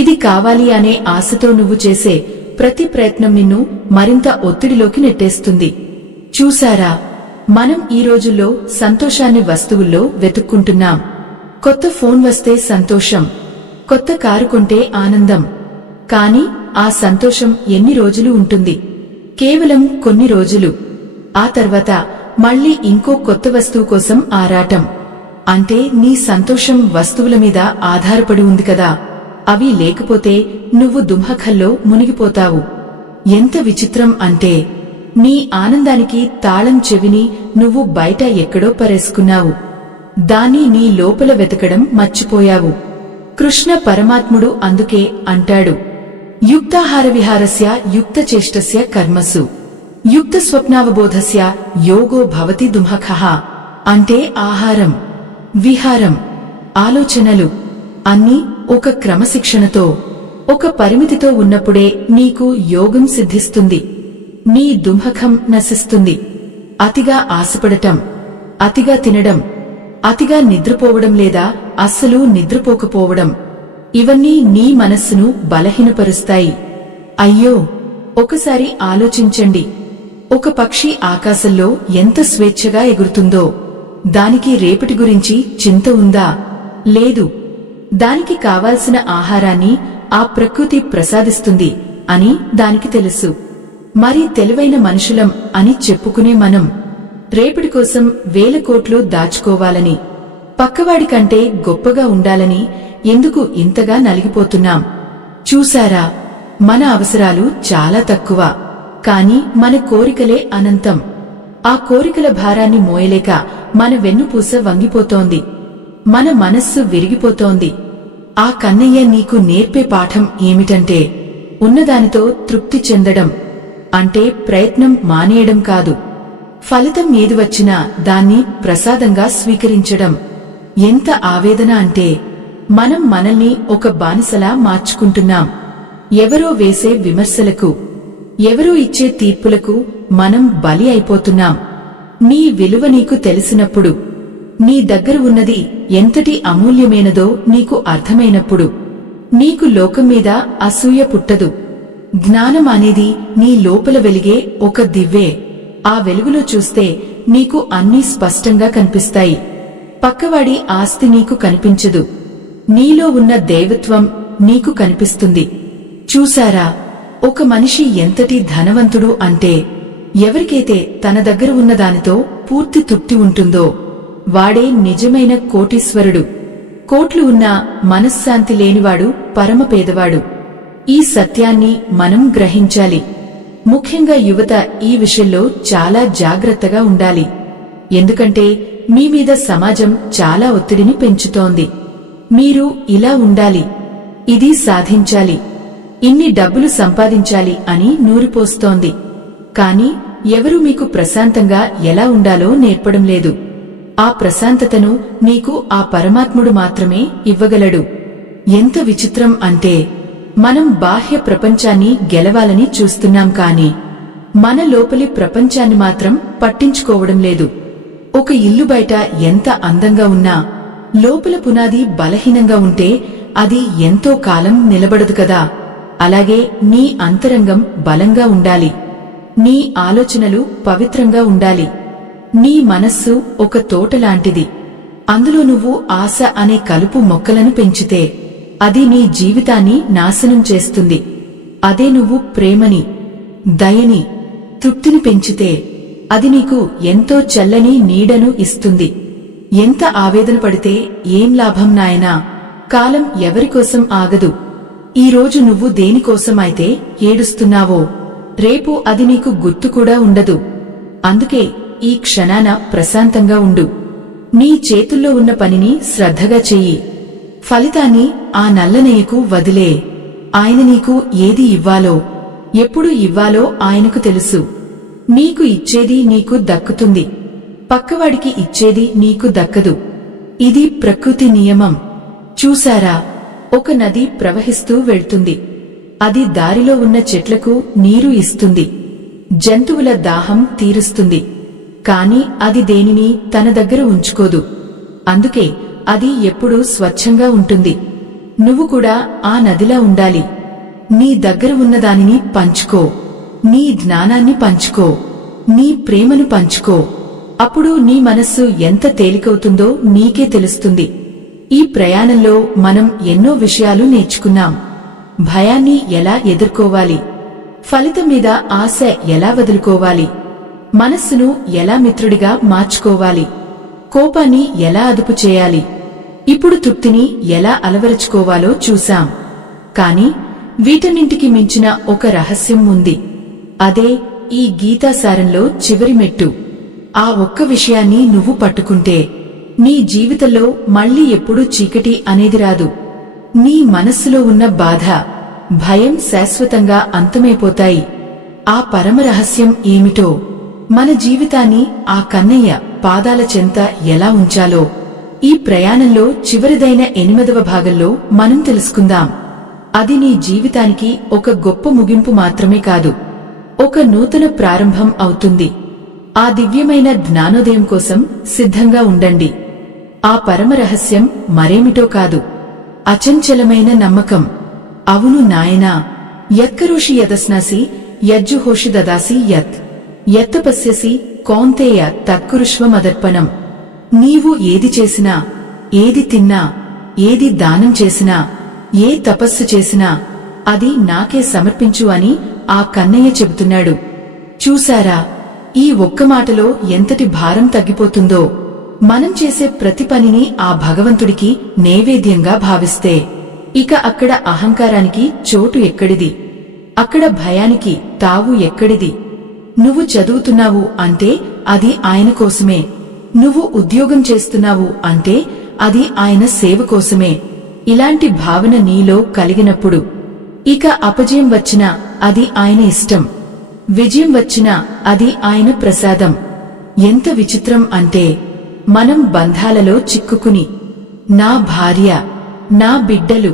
ఇది కావాలి అనే ఆశతో నువ్వు చేసే ప్రతి ప్రయత్నం నిన్ను మరింత ఒత్తిడిలోకి నెట్టేస్తుంది. చూశారా, మనం ఈ రోజుల్లో సంతోషాన్ని వస్తువుల్లో వెతుక్కుంటున్నాం. కొత్త ఫోన్ వస్తే సంతోషం, కొత్త కారు కొంటే ఆనందం. కాని ఆ సంతోషం ఎన్ని రోజులు ఉంటుంది? కేవలం కొన్ని రోజులు. ఆ తర్వాత మళ్లీ ఇంకో కొత్త వస్తువు కోసం ఆరాటం. అంటే నీ సంతోషం వస్తువుల మీద ఆధారపడి ఉంది కదా. అవి లేకపోతే నువ్వు దుంహఖల్లో మునిగిపోతావు. ఎంత విచిత్రం అంటే నీ ఆనందానికి తాళం చెవిని నువ్వు బయట ఎక్కడో పరేసుకున్నావు. దాన్ని నీ లోపల వెతకడం మర్చిపోయావు. కృష్ణ పరమాత్ముడు అందుకే అంటాడు, యుక్తాహార విహారస్య యుక్తచేష్టస్య కర్మసు యుక్త స్వప్నావబోధస్య యోగో భవతి దుంహఖః. అంటే ఆహారం, విహారం, ఆలోచనలు అన్నీ ఒక క్రమశిక్షణతో, ఒక పరిమితితో ఉన్నప్పుడే నీకు యోగం సిద్ధిస్తుంది. నీ దుంహఖం నశిస్తుంది. అతిగా ఆశపడటం, అతిగా తినడం, అతిగా నిద్రపోవడం లేదా అస్సలు నిద్రపోకపోవడం, ఇవన్నీ నీ మనస్సును బలహీనపరుస్తాయి. అయ్యో, ఒకసారి ఆలోచించండి. ఒక పక్షి ఆకాశంలో ఎంత స్వేచ్ఛగా ఎగురుతుందో దానికి రేపటి గురించి చింత ఉందా? లేదు. దానికి కావాల్సిన ఆహారాన్ని ఆ ప్రకృతి ప్రసాదిస్తుంది అని దానికి తెలుసు. మరి తెలివైన మనుషులం అని చెప్పుకునే మనం రేపటి కోసం 1000 కోట్లు దాచుకోవాలని, పక్కవాడి కంటే గొప్పగా ఉండాలని ఎందుకు ఇంతగా నలిగిపోతున్నాం? చూశారా, మన అవసరాలు చాలా తక్కువ, కాని మన కోరికలే అనంతం. ఆ కోరికల భారాన్ని మోయలేక మన వెన్నుపూస వంగిపోతోంది, మన మనస్సు విరిగిపోతోంది. ఆ కన్నయ్య నీకు నేర్పే పాఠం ఏమిటంటే, ఉన్నదానితో తృప్తి చెందడం అంటే ప్రయత్నం మానేయడం కాదు. ఫలితం ఏది వచ్చినా దాన్ని ప్రసాదంగా స్వీకరించడం. ఎంత ఆవేదన అంటే, మనం మనల్ని ఒక బానిసలా మార్చుకుంటున్నాం. ఎవరో వేసే విమర్శలకు, ఎవరో ఇచ్చే తీర్పులకు మనం బలి అయిపోతున్నాం. నీ విలువ నీకు తెలిసినప్పుడు, నీ దగ్గర ఉన్నది ఎంతటి అమూల్యమైనదో నీకు అర్థమైనప్పుడు, నీకు లోకం మీద అసూయ పుట్టదు. జ్ఞానం అనేది నీ లోపల వెలిగే ఒక దివ్వే. ఆ వెలుగులో చూస్తే నీకు అన్నీ స్పష్టంగా కనిపిస్తాయి. పక్కవాడి ఆస్తి నీకు కనిపించదు, నీలో ఉన్న దైవత్వం నీకు కనిపిస్తుంది. చూశారా, ఒక మనిషి ఎంతటి ధనవంతుడు అంటే, ఎవరికైతే తన దగ్గర ఉన్నదానితో పూర్తి తృప్తి ఉంటుందో వాడే నిజమైన కోటీశ్వరుడు. కోట్లు ఉన్నా మనశ్శాంతి లేనివాడు పరమ పేదవాడు. ఈ సత్యాన్ని మనం గ్రహించాలి. ముఖ్యంగా యువత ఈ విషయంలో చాలా జాగ్రత్తగా ఉండాలి. ఎందుకంటే మీ మీద సమాజం చాలా ఒత్తిడిని పెంచుతోంది. మీరు ఇలా ఉండాలి, ఇది సాధించాలి, ఇన్ని డబ్బులు సంపాదించాలి అని నూరిపోస్తోంది. కాని ఎవరూ మీకు ప్రశాంతంగా ఎలా ఉండాలో నేర్పడం లేదు. ఆ ప్రశాంతతను నీకు ఆ పరమాత్ముడు మాత్రమే ఇవ్వగలడు. ఎంత విచిత్రం అంటే, మనం బాహ్య ప్రపంచాన్ని గెలవాలని చూస్తున్నాం కాని మన లోపలి ప్రపంచాన్ని మాత్రం పట్టించుకోవడం లేదు. ఒక ఇల్లు బయట ఎంత అందంగా ఉన్నా లోపల పునాది బలహీనంగా ఉంటే అది ఎంతో కాలం నిలబడదు కదా. అలాగే నీ అంతరంగం బలంగా ఉండాలి, నీ ఆలోచనలు పవిత్రంగా ఉండాలి. నీ మనస్సు ఒక తోటలాంటిది. అందులో నువ్వు ఆశ అనే కలుపు మొక్కలను పెంచితే అది నీ జీవితాన్ని నాశనం చేస్తుంది. అదే నువ్వు ప్రేమని, దయని, తృప్తిని పెంచితే అది నీకు ఎంతో చల్లని నీడను ఇస్తుంది. ఎంత ఆవేదన పడితే ఏం లాభం నాయనా, కాలం ఎవరికోసం ఆగదు. ఈరోజు నువ్వు దేనికోసమైతే ఏడుస్తున్నావో రేపు అది నీకు గుర్తు కూడా ఉండదు. అందుకే ఈ క్షణాన ప్రశాంతంగా ఉండు. నీ చేతుల్లో ఉన్న పనిని శ్రద్ధగా చెయ్యి. ఫలితాన్ని ఆ నల్లనయ్యకు వదిలే. ఆయన నీకు ఏది ఇవ్వాలో, ఎప్పుడు ఇవ్వాలో ఆయనకు తెలుసు. నీకు ఇచ్చేది నీకు దక్కుతుంది, పక్కవాడికి ఇచ్చేది నీకు దక్కదు. ఇది ప్రకృతి నియమం. చూశారా, ఒక నది ప్రవహిస్తూ వెళ్తుంది. అది దారిలో ఉన్న చెట్లకు నీరు ఇస్తుంది, జంతువుల దాహం తీరుస్తుంది. కాని అది దేనిని తన దగ్గర ఉంచుకోదు. అందుకే అది ఎప్పుడూ స్వచ్ఛంగా ఉంటుంది. నువ్వు కూడా ఆ నదిలా ఉండాలి. నీ దగ్గర ఉన్నదానిని పంచుకో, నీ జ్ఞానాన్ని పంచుకో, నీ ప్రేమను పంచుకో. అప్పుడు నీ మనస్సు ఎంత తేలికవుతుందో నీకే తెలుస్తుంది. ఈ ప్రయాణంలో మనం ఎన్నో విషయాలు నేర్చుకున్నాం. భయాన్ని ఎలా ఎదుర్కోవాలి, ఫలితం మీద ఆశ ఎలా వదులుకోవాలి, మనస్సును ఎలా మిత్రుడిగా మార్చుకోవాలి, కోపాన్ని ఎలా అదుపు చేయాలి, ఇప్పుడు తృప్తిని ఎలా అలవరుచుకోవాలో చూశాం. కాని వీటన్నింటికి మించిన ఒక రహస్యం ఉంది. అదే ఈ గీతాసారంలో చివరి మెట్టు. ఆ ఒక్క విషయాన్ని నువ్వు పట్టుకుంటే నీ జీవితంలో మళ్లీ ఎప్పుడూ చీకటి అనేది రాదు. నీ మనస్సులో ఉన్న బాధ, భయం శాశ్వతంగా అంతమైపోతాయి. ఆ పరమరహస్యం ఏమిటో, మన జీవితాన్ని ఆ కన్నయ్య పాదాల చెంత ఎలా ఉంచాలో ఈ ప్రయాణంలో చివరిదైన 8వ భాగంలో మనం తెలుసుకుందాం. అది నీ జీవితానికి ఒక గొప్ప ముగింపు మాత్రమే కాదు, ఒక నూతన ప్రారంభం అవుతుంది. ఆ దివ్యమైన జ్ఞానోదయం కోసం సిద్ధంగా ఉండండి. ఆ పరమరహస్యం మరేమిటో కాదు, అచంచలమైన నమ్మకం. అవును నాయనా, యత్కరోషి యదస్నాసి యజ్జుహోషి దదాసి యత్ పశ్యసి కౌంతేయ తత్కురుష్వమదర్పణం. నీవు ఏది చేసినా, ఏది తిన్నా, ఏది దానం చేసినా, ఏ తపస్సు చేసినా అది నాకే సమర్పించు అని ఆ కన్నయ్య చెబుతున్నాడు. చూశారా, ఈ ఒక్క మాటలో ఎంతటి భారం తగ్గిపోతుందో. మనం చేసే ప్రతి పనిని ఆ భగవంతుడికి నైవేద్యంగా భావిస్తే ఇక అక్కడ అహంకారానికి చోటు ఎక్కడిది? అక్కడ భయానికి తావు ఎక్కడిది? నువ్వు చదువుతున్నావు అంటే అది ఆయన కోసమే. నువ్వు ఉద్యోగం చేస్తున్నావు అంటే అది ఆయన సేవ కోసమే. ఇలాంటి భావన నీలో కలిగినప్పుడు ఇక అపజయం వచ్చినా అది ఆయన ఇష్టం, విజయం వచ్చినా అది ఆయన ప్రసాదం. ఎంత విచిత్రం అంటే మనం బంధాలలో చిక్కుకుని నా భార్య, నా బిడ్డలు,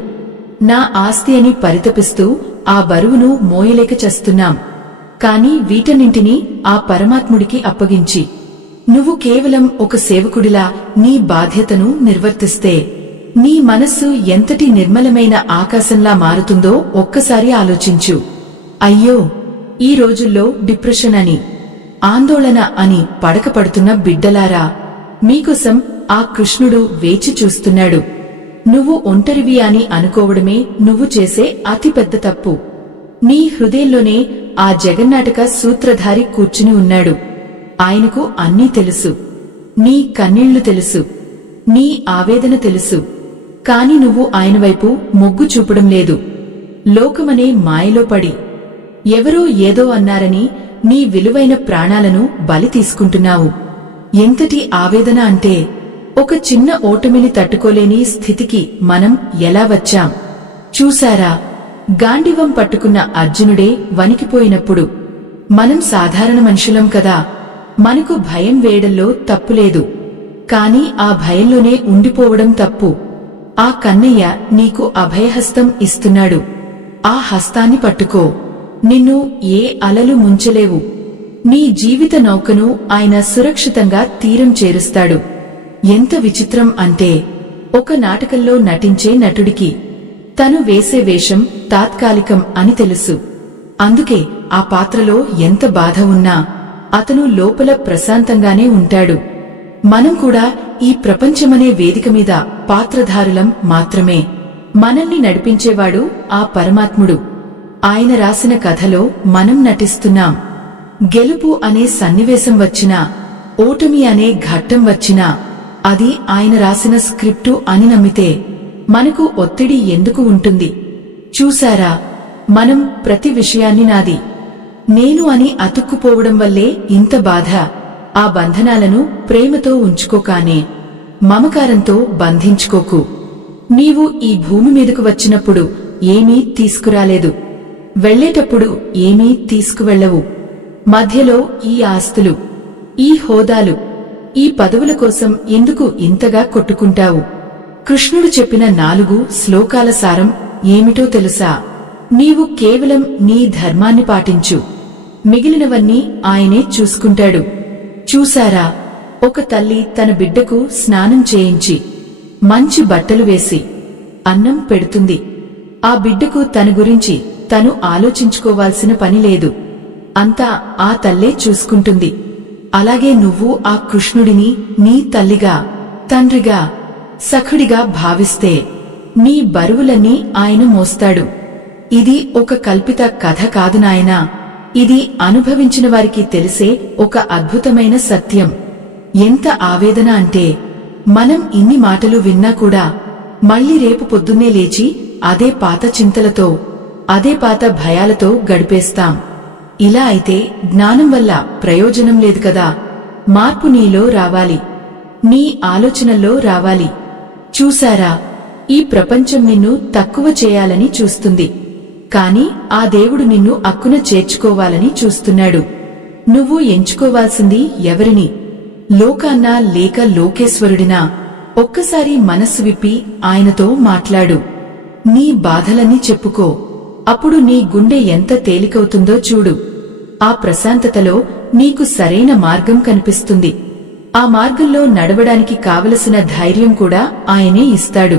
నా ఆస్తి అని పరితపిస్తూ ఆ బరువును మోయలేక చస్తున్నాం. కాని వీటన్నింటినీ ఆ పరమాత్ముడికి అప్పగించి నువ్వు కేవలం ఒక సేవకుడిలా నీ బాధ్యతను నిర్వర్తిస్తే నీ మనస్సు ఎంతటి నిర్మలమైన ఆకాశంలా మారుతుందో ఒక్కసారి ఆలోచించు. అయ్యో, ఈ రోజుల్లో డిప్రెషన్ అని, ఆందోళన అని పడకపడుతున్న బిడ్డలారా, మీకోసం ఆ కృష్ణుడు వేచి చూస్తున్నాడు. నువ్వు ఒంటరివి అని అనుకోవడమే నువ్వు చేసే అతిపెద్ద తప్పు. నీ హృదయంలోనే ఆ జగన్నాటక సూత్రధారి కూర్చుని ఉన్నాడు. ఆయనకు అన్నీ తెలుసు. నీ కన్నీళ్లు తెలుసు, నీ ఆవేదన తెలుసు. కాని నువ్వు ఆయన వైపు మొగ్గు చూపడం లేదు. లోకమనే మాయలో పడి ఎవరో ఏదో అన్నారని నీ విలువైన ప్రాణాలను బలి తీసుకుంటున్నావు. ఎంతటి ఆవేదన అంటే ఒక చిన్న ఓటమిని తట్టుకోలేని స్థితికి మనం ఎలా వచ్చాం చూశారా? గాండివం పట్టుకున్న అర్జునుడే వణికిపోయినప్పుడు మనం సాధారణ మనుషులం కదా. మనకు భయం వేయడంలో తప్పులేదు, కాని ఆ భయంలోనే ఉండిపోవడం తప్పు. ఆ కన్నయ్య నీకు అభయహస్తం ఇస్తున్నాడు. ఆ హస్తాన్ని పట్టుకో. నిన్ను ఏ అలలు ముంచలేవు. నీ జీవిత నౌకను ఆయన సురక్షితంగా తీరం చేరుస్తాడు. ఎంత విచిత్రం అంటే ఒక నాటకంలో నటించే నటుడికి తను వేసే వేషం తాత్కాలికం అని తెలుసు. అందుకే ఆ పాత్రలో ఎంత బాధ ఉన్నా అతను లోపల ప్రశాంతంగానే ఉంటాడు. మనం కూడా ఈ ప్రపంచమనే వేదిక మీద పాత్రధారులం మాత్రమే. మనల్ని నడిపించేవాడు ఆ పరమాత్ముడు. ఆయన రాసిన కథలో మనం నటిస్తున్నాం. గెలుపు అనే సన్నివేశం వచ్చినా, ఓటమి అనే ఘట్టం వచ్చినా అది ఆయన రాసిన స్క్రిప్టు అని నమ్మితే మనకు ఒత్తిడి ఎందుకు ఉంటుంది? చూశారా, మనం ప్రతి విషయాన్ని నాది, నేను అని అతుక్కుపోవడం వల్లే ఇంత బాధ. ఆ బంధనాలను ప్రేమతో ఉంచుకోకానే మమకారంతో బంధించుకోకు. నీవు ఈ భూమి మీదకు వచ్చినప్పుడు ఏమీ తీసుకురాలేదు, వెళ్లేటప్పుడు ఏమీ తీసుకువెళ్లవు. మధ్యలో ఈ ఆస్తులు, ఈ హోదాలు, ఈ పదవుల కోసం ఎందుకు ఇంతగా కొట్టుకుంటావు? కృష్ణుడు చెప్పిన 4 శ్లోకాల సారం ఏమిటో తెలుసా? నీవు కేవలం నీ ధర్మాన్ని పాటించు, మిగిలినవన్నీ ఆయనే చూసుకుంటాడు. చూశారా, ఒక తల్లి తన బిడ్డకు స్నానం చేయించి మంచి బట్టలు వేసి అన్నం పెడుతుంది. ఆ బిడ్డకు తన గురించి తను ఆలోచించుకోవాల్సిన పని లేదు. అంతా ఆ తల్లే చూసుకుంటుంది. అలాగే నువ్వు ఆ కృష్ణుడిని నీ తల్లిగా, తండ్రిగా, సఖుడిగా భావిస్తే నీ బరువులన్నీ ఆయన మోస్తాడు. ఇది ఒక కల్పిత కథ కాదు నాయనా, ఇది అనుభవించిన వారికి తెలిసే ఒక అద్భుతమైన సత్యం. ఎంత ఆవేదన అంటే మనం ఇన్ని మాటలు విన్నా కూడా మళ్లీ రేపు పొద్దున్నే లేచి అదే పాత చింతలతో, అదే పాత భయాలతో గడిపేస్తాం. ఇలా అయితే జ్ఞానం వల్ల ప్రయోజనం లేదు కదా. మార్పు నీలో రావాలి, నీ ఆలోచనల్లో రావాలి. చూశారా, ఈ ప్రపంచం నిన్ను తక్కువ చేయాలని చూస్తుంది, కాని ఆ దేవుడు నిన్ను అక్కున చేర్చుకోవాలని చూస్తున్నాడు. నువ్వు ఎంచుకోవాల్సింది ఎవరిని? లోకాన్నా లేక లోకేశ్వరుడినా? ఒక్కసారి మనస్సు విప్పి ఆయనతో మాట్లాడు. నీ బాధలన్నీ చెప్పుకో. అప్పుడు నీ గుండె ఎంత తేలికవుతుందో చూడు. ఆ ప్రశాంతతలో నీకు సరైన మార్గం కనిపిస్తుంది. ఆ మార్గంలో నడవడానికి కావలసిన ధైర్యం కూడా ఆయనే ఇస్తాడు.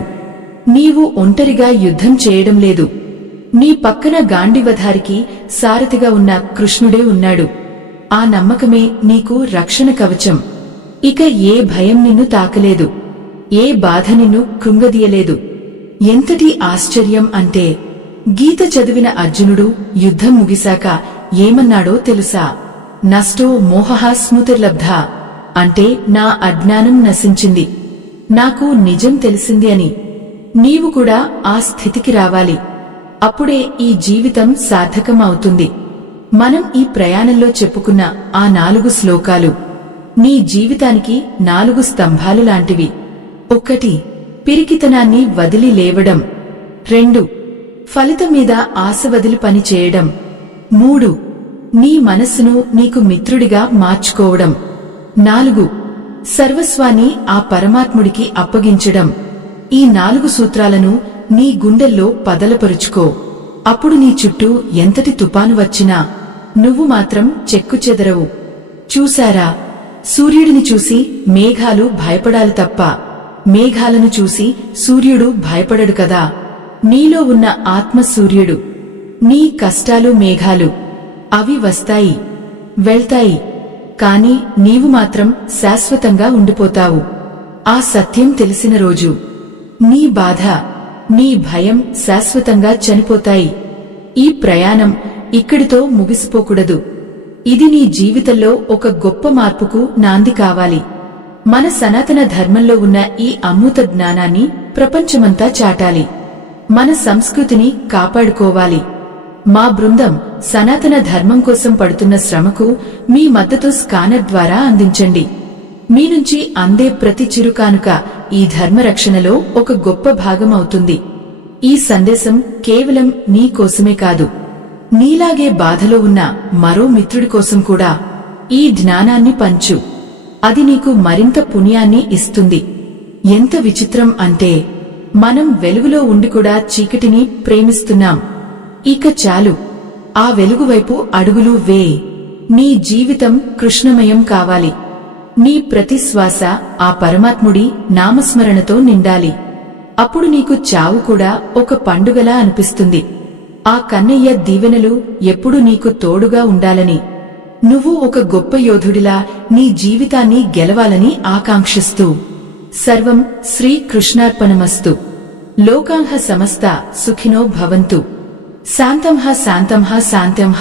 నీవు ఒంటరిగా యుద్ధం చేయడం లేదు. నీ పక్కన గాండివధారికి సారథిగా ఉన్న కృష్ణుడే ఉన్నాడు. ఆ నమ్మకమే నీకు రక్షణ కవచం. ఇక ఏ భయం నిన్ను తాకలేదు, ఏ బాధ నిన్ను కృంగదీయలేదు. ఎంతటి ఆశ్చర్యం అంటే గీత చదివిన అర్జునుడు యుద్ధం ముగిశాక ఏమన్నాడో తెలుసా? నష్టో మోహః స్మృతిర్లబ్ధ. అంటే నా అజ్ఞానం నశించింది, నాకు నిజం తెలిసింది అని. నీవు కూడా ఆ స్థితికి రావాలి. అప్పుడే ఈ జీవితం సార్థకం అవుతుంది. మనం ఈ ప్రయాణంలో చెప్పుకున్న ఆ 4 శ్లోకాలు నీ జీవితానికి 4 స్తంభాలు లాంటివి. 1. పిరికితనాన్ని వదిలి లేవడం. 2. ఫలితం మీద ఆశ వదిలి పని చేయడం. 3. నీ మనస్సును నీకు మిత్రుడిగా మార్చుకోవడం. 4. సర్వస్వాన్ని ఆ పరమాత్ముడికి అప్పగించడం. ఈ 4 సూత్రాలను నీ గుండెల్లో పదలపరుచుకో. అప్పుడు నీ చుట్టూ ఎంతటి తుపాను వచ్చినా నువ్వు మాత్రం చెక్కుచెదరవు. చూశారా, సూర్యుడిని చూసి మేఘాలు భయపడాలి తప్ప మేఘాలను చూసి సూర్యుడు భయపడడు కదా. నీలో ఉన్న ఆత్మ సూర్యుడు. నీ కష్టాలు మేఘాలు. అవి వస్తాయి, వెళ్తాయి, కాని నీవు మాత్రం శాశ్వతంగా ఉండిపోతావు. ఆ సత్యం తెలిసిన రోజు నీ బాధ, నీ భయం శాశ్వతంగా చనిపోతాయి. ఈ ప్రయాణం ఇక్కడితో ముగిసిపోకూడదు. ఇది నీ జీవితంలో ఒక గొప్ప మార్పుకు నాంది కావాలి. మన సనాతన ధర్మంలో ఉన్న ఈ అమృత జ్ఞానాన్ని ప్రపంచమంతా చాటాలి. మన సంస్కృతిని కాపాడుకోవాలి. మా బృందం సనాతన ధర్మం కోసం పడుతున్న శ్రమకు మీ మద్దతు స్కానర్ ద్వారా అందించండి. మీ నుంచి అందే ప్రతి చిరుకానుక ఈ ధర్మరక్షణలో ఒక గొప్ప భాగం అవుతుంది. ఈ సందేశం కేవలం నీ కోసమే కాదు, నీలాగే బాధలో ఉన్న మరో మిత్రుడి కోసం కూడా ఈ జ్ఞానాన్ని పంచు. అది నీకు మరింత పుణ్యాన్ని ఇస్తుంది. ఎంత విచిత్రం అంటే మనం వెలుగులో ఉండి కూడా చీకటిని ప్రేమిస్తున్నాం. ఇక చాలు, ఆ వెలుగు వైపు అడుగులు వేయి. నీ జీవితం కృష్ణమయం కావాలి. నీ ప్రతి శ్వాస ఆ పరమాత్ముడి నామస్మరణతో నిండాలి. అప్పుడు నీకు చావు కూడా ఒక పండుగలా అనిపిస్తుంది. ఆ కన్నయ్య దీవెనలు ఎప్పుడూ నీకు తోడుగా ఉండాలని, నువ్వు ఒక గొప్ప యోధుడిలా నీ జీవితాన్ని గెలవాలని ఆకాంక్షిస్తూ సర్వం శ్రీకృష్ణార్పణమస్తు. లోకాః సమస్తా సుఖినో భవంతు. శాంతం శాంతం శాంతం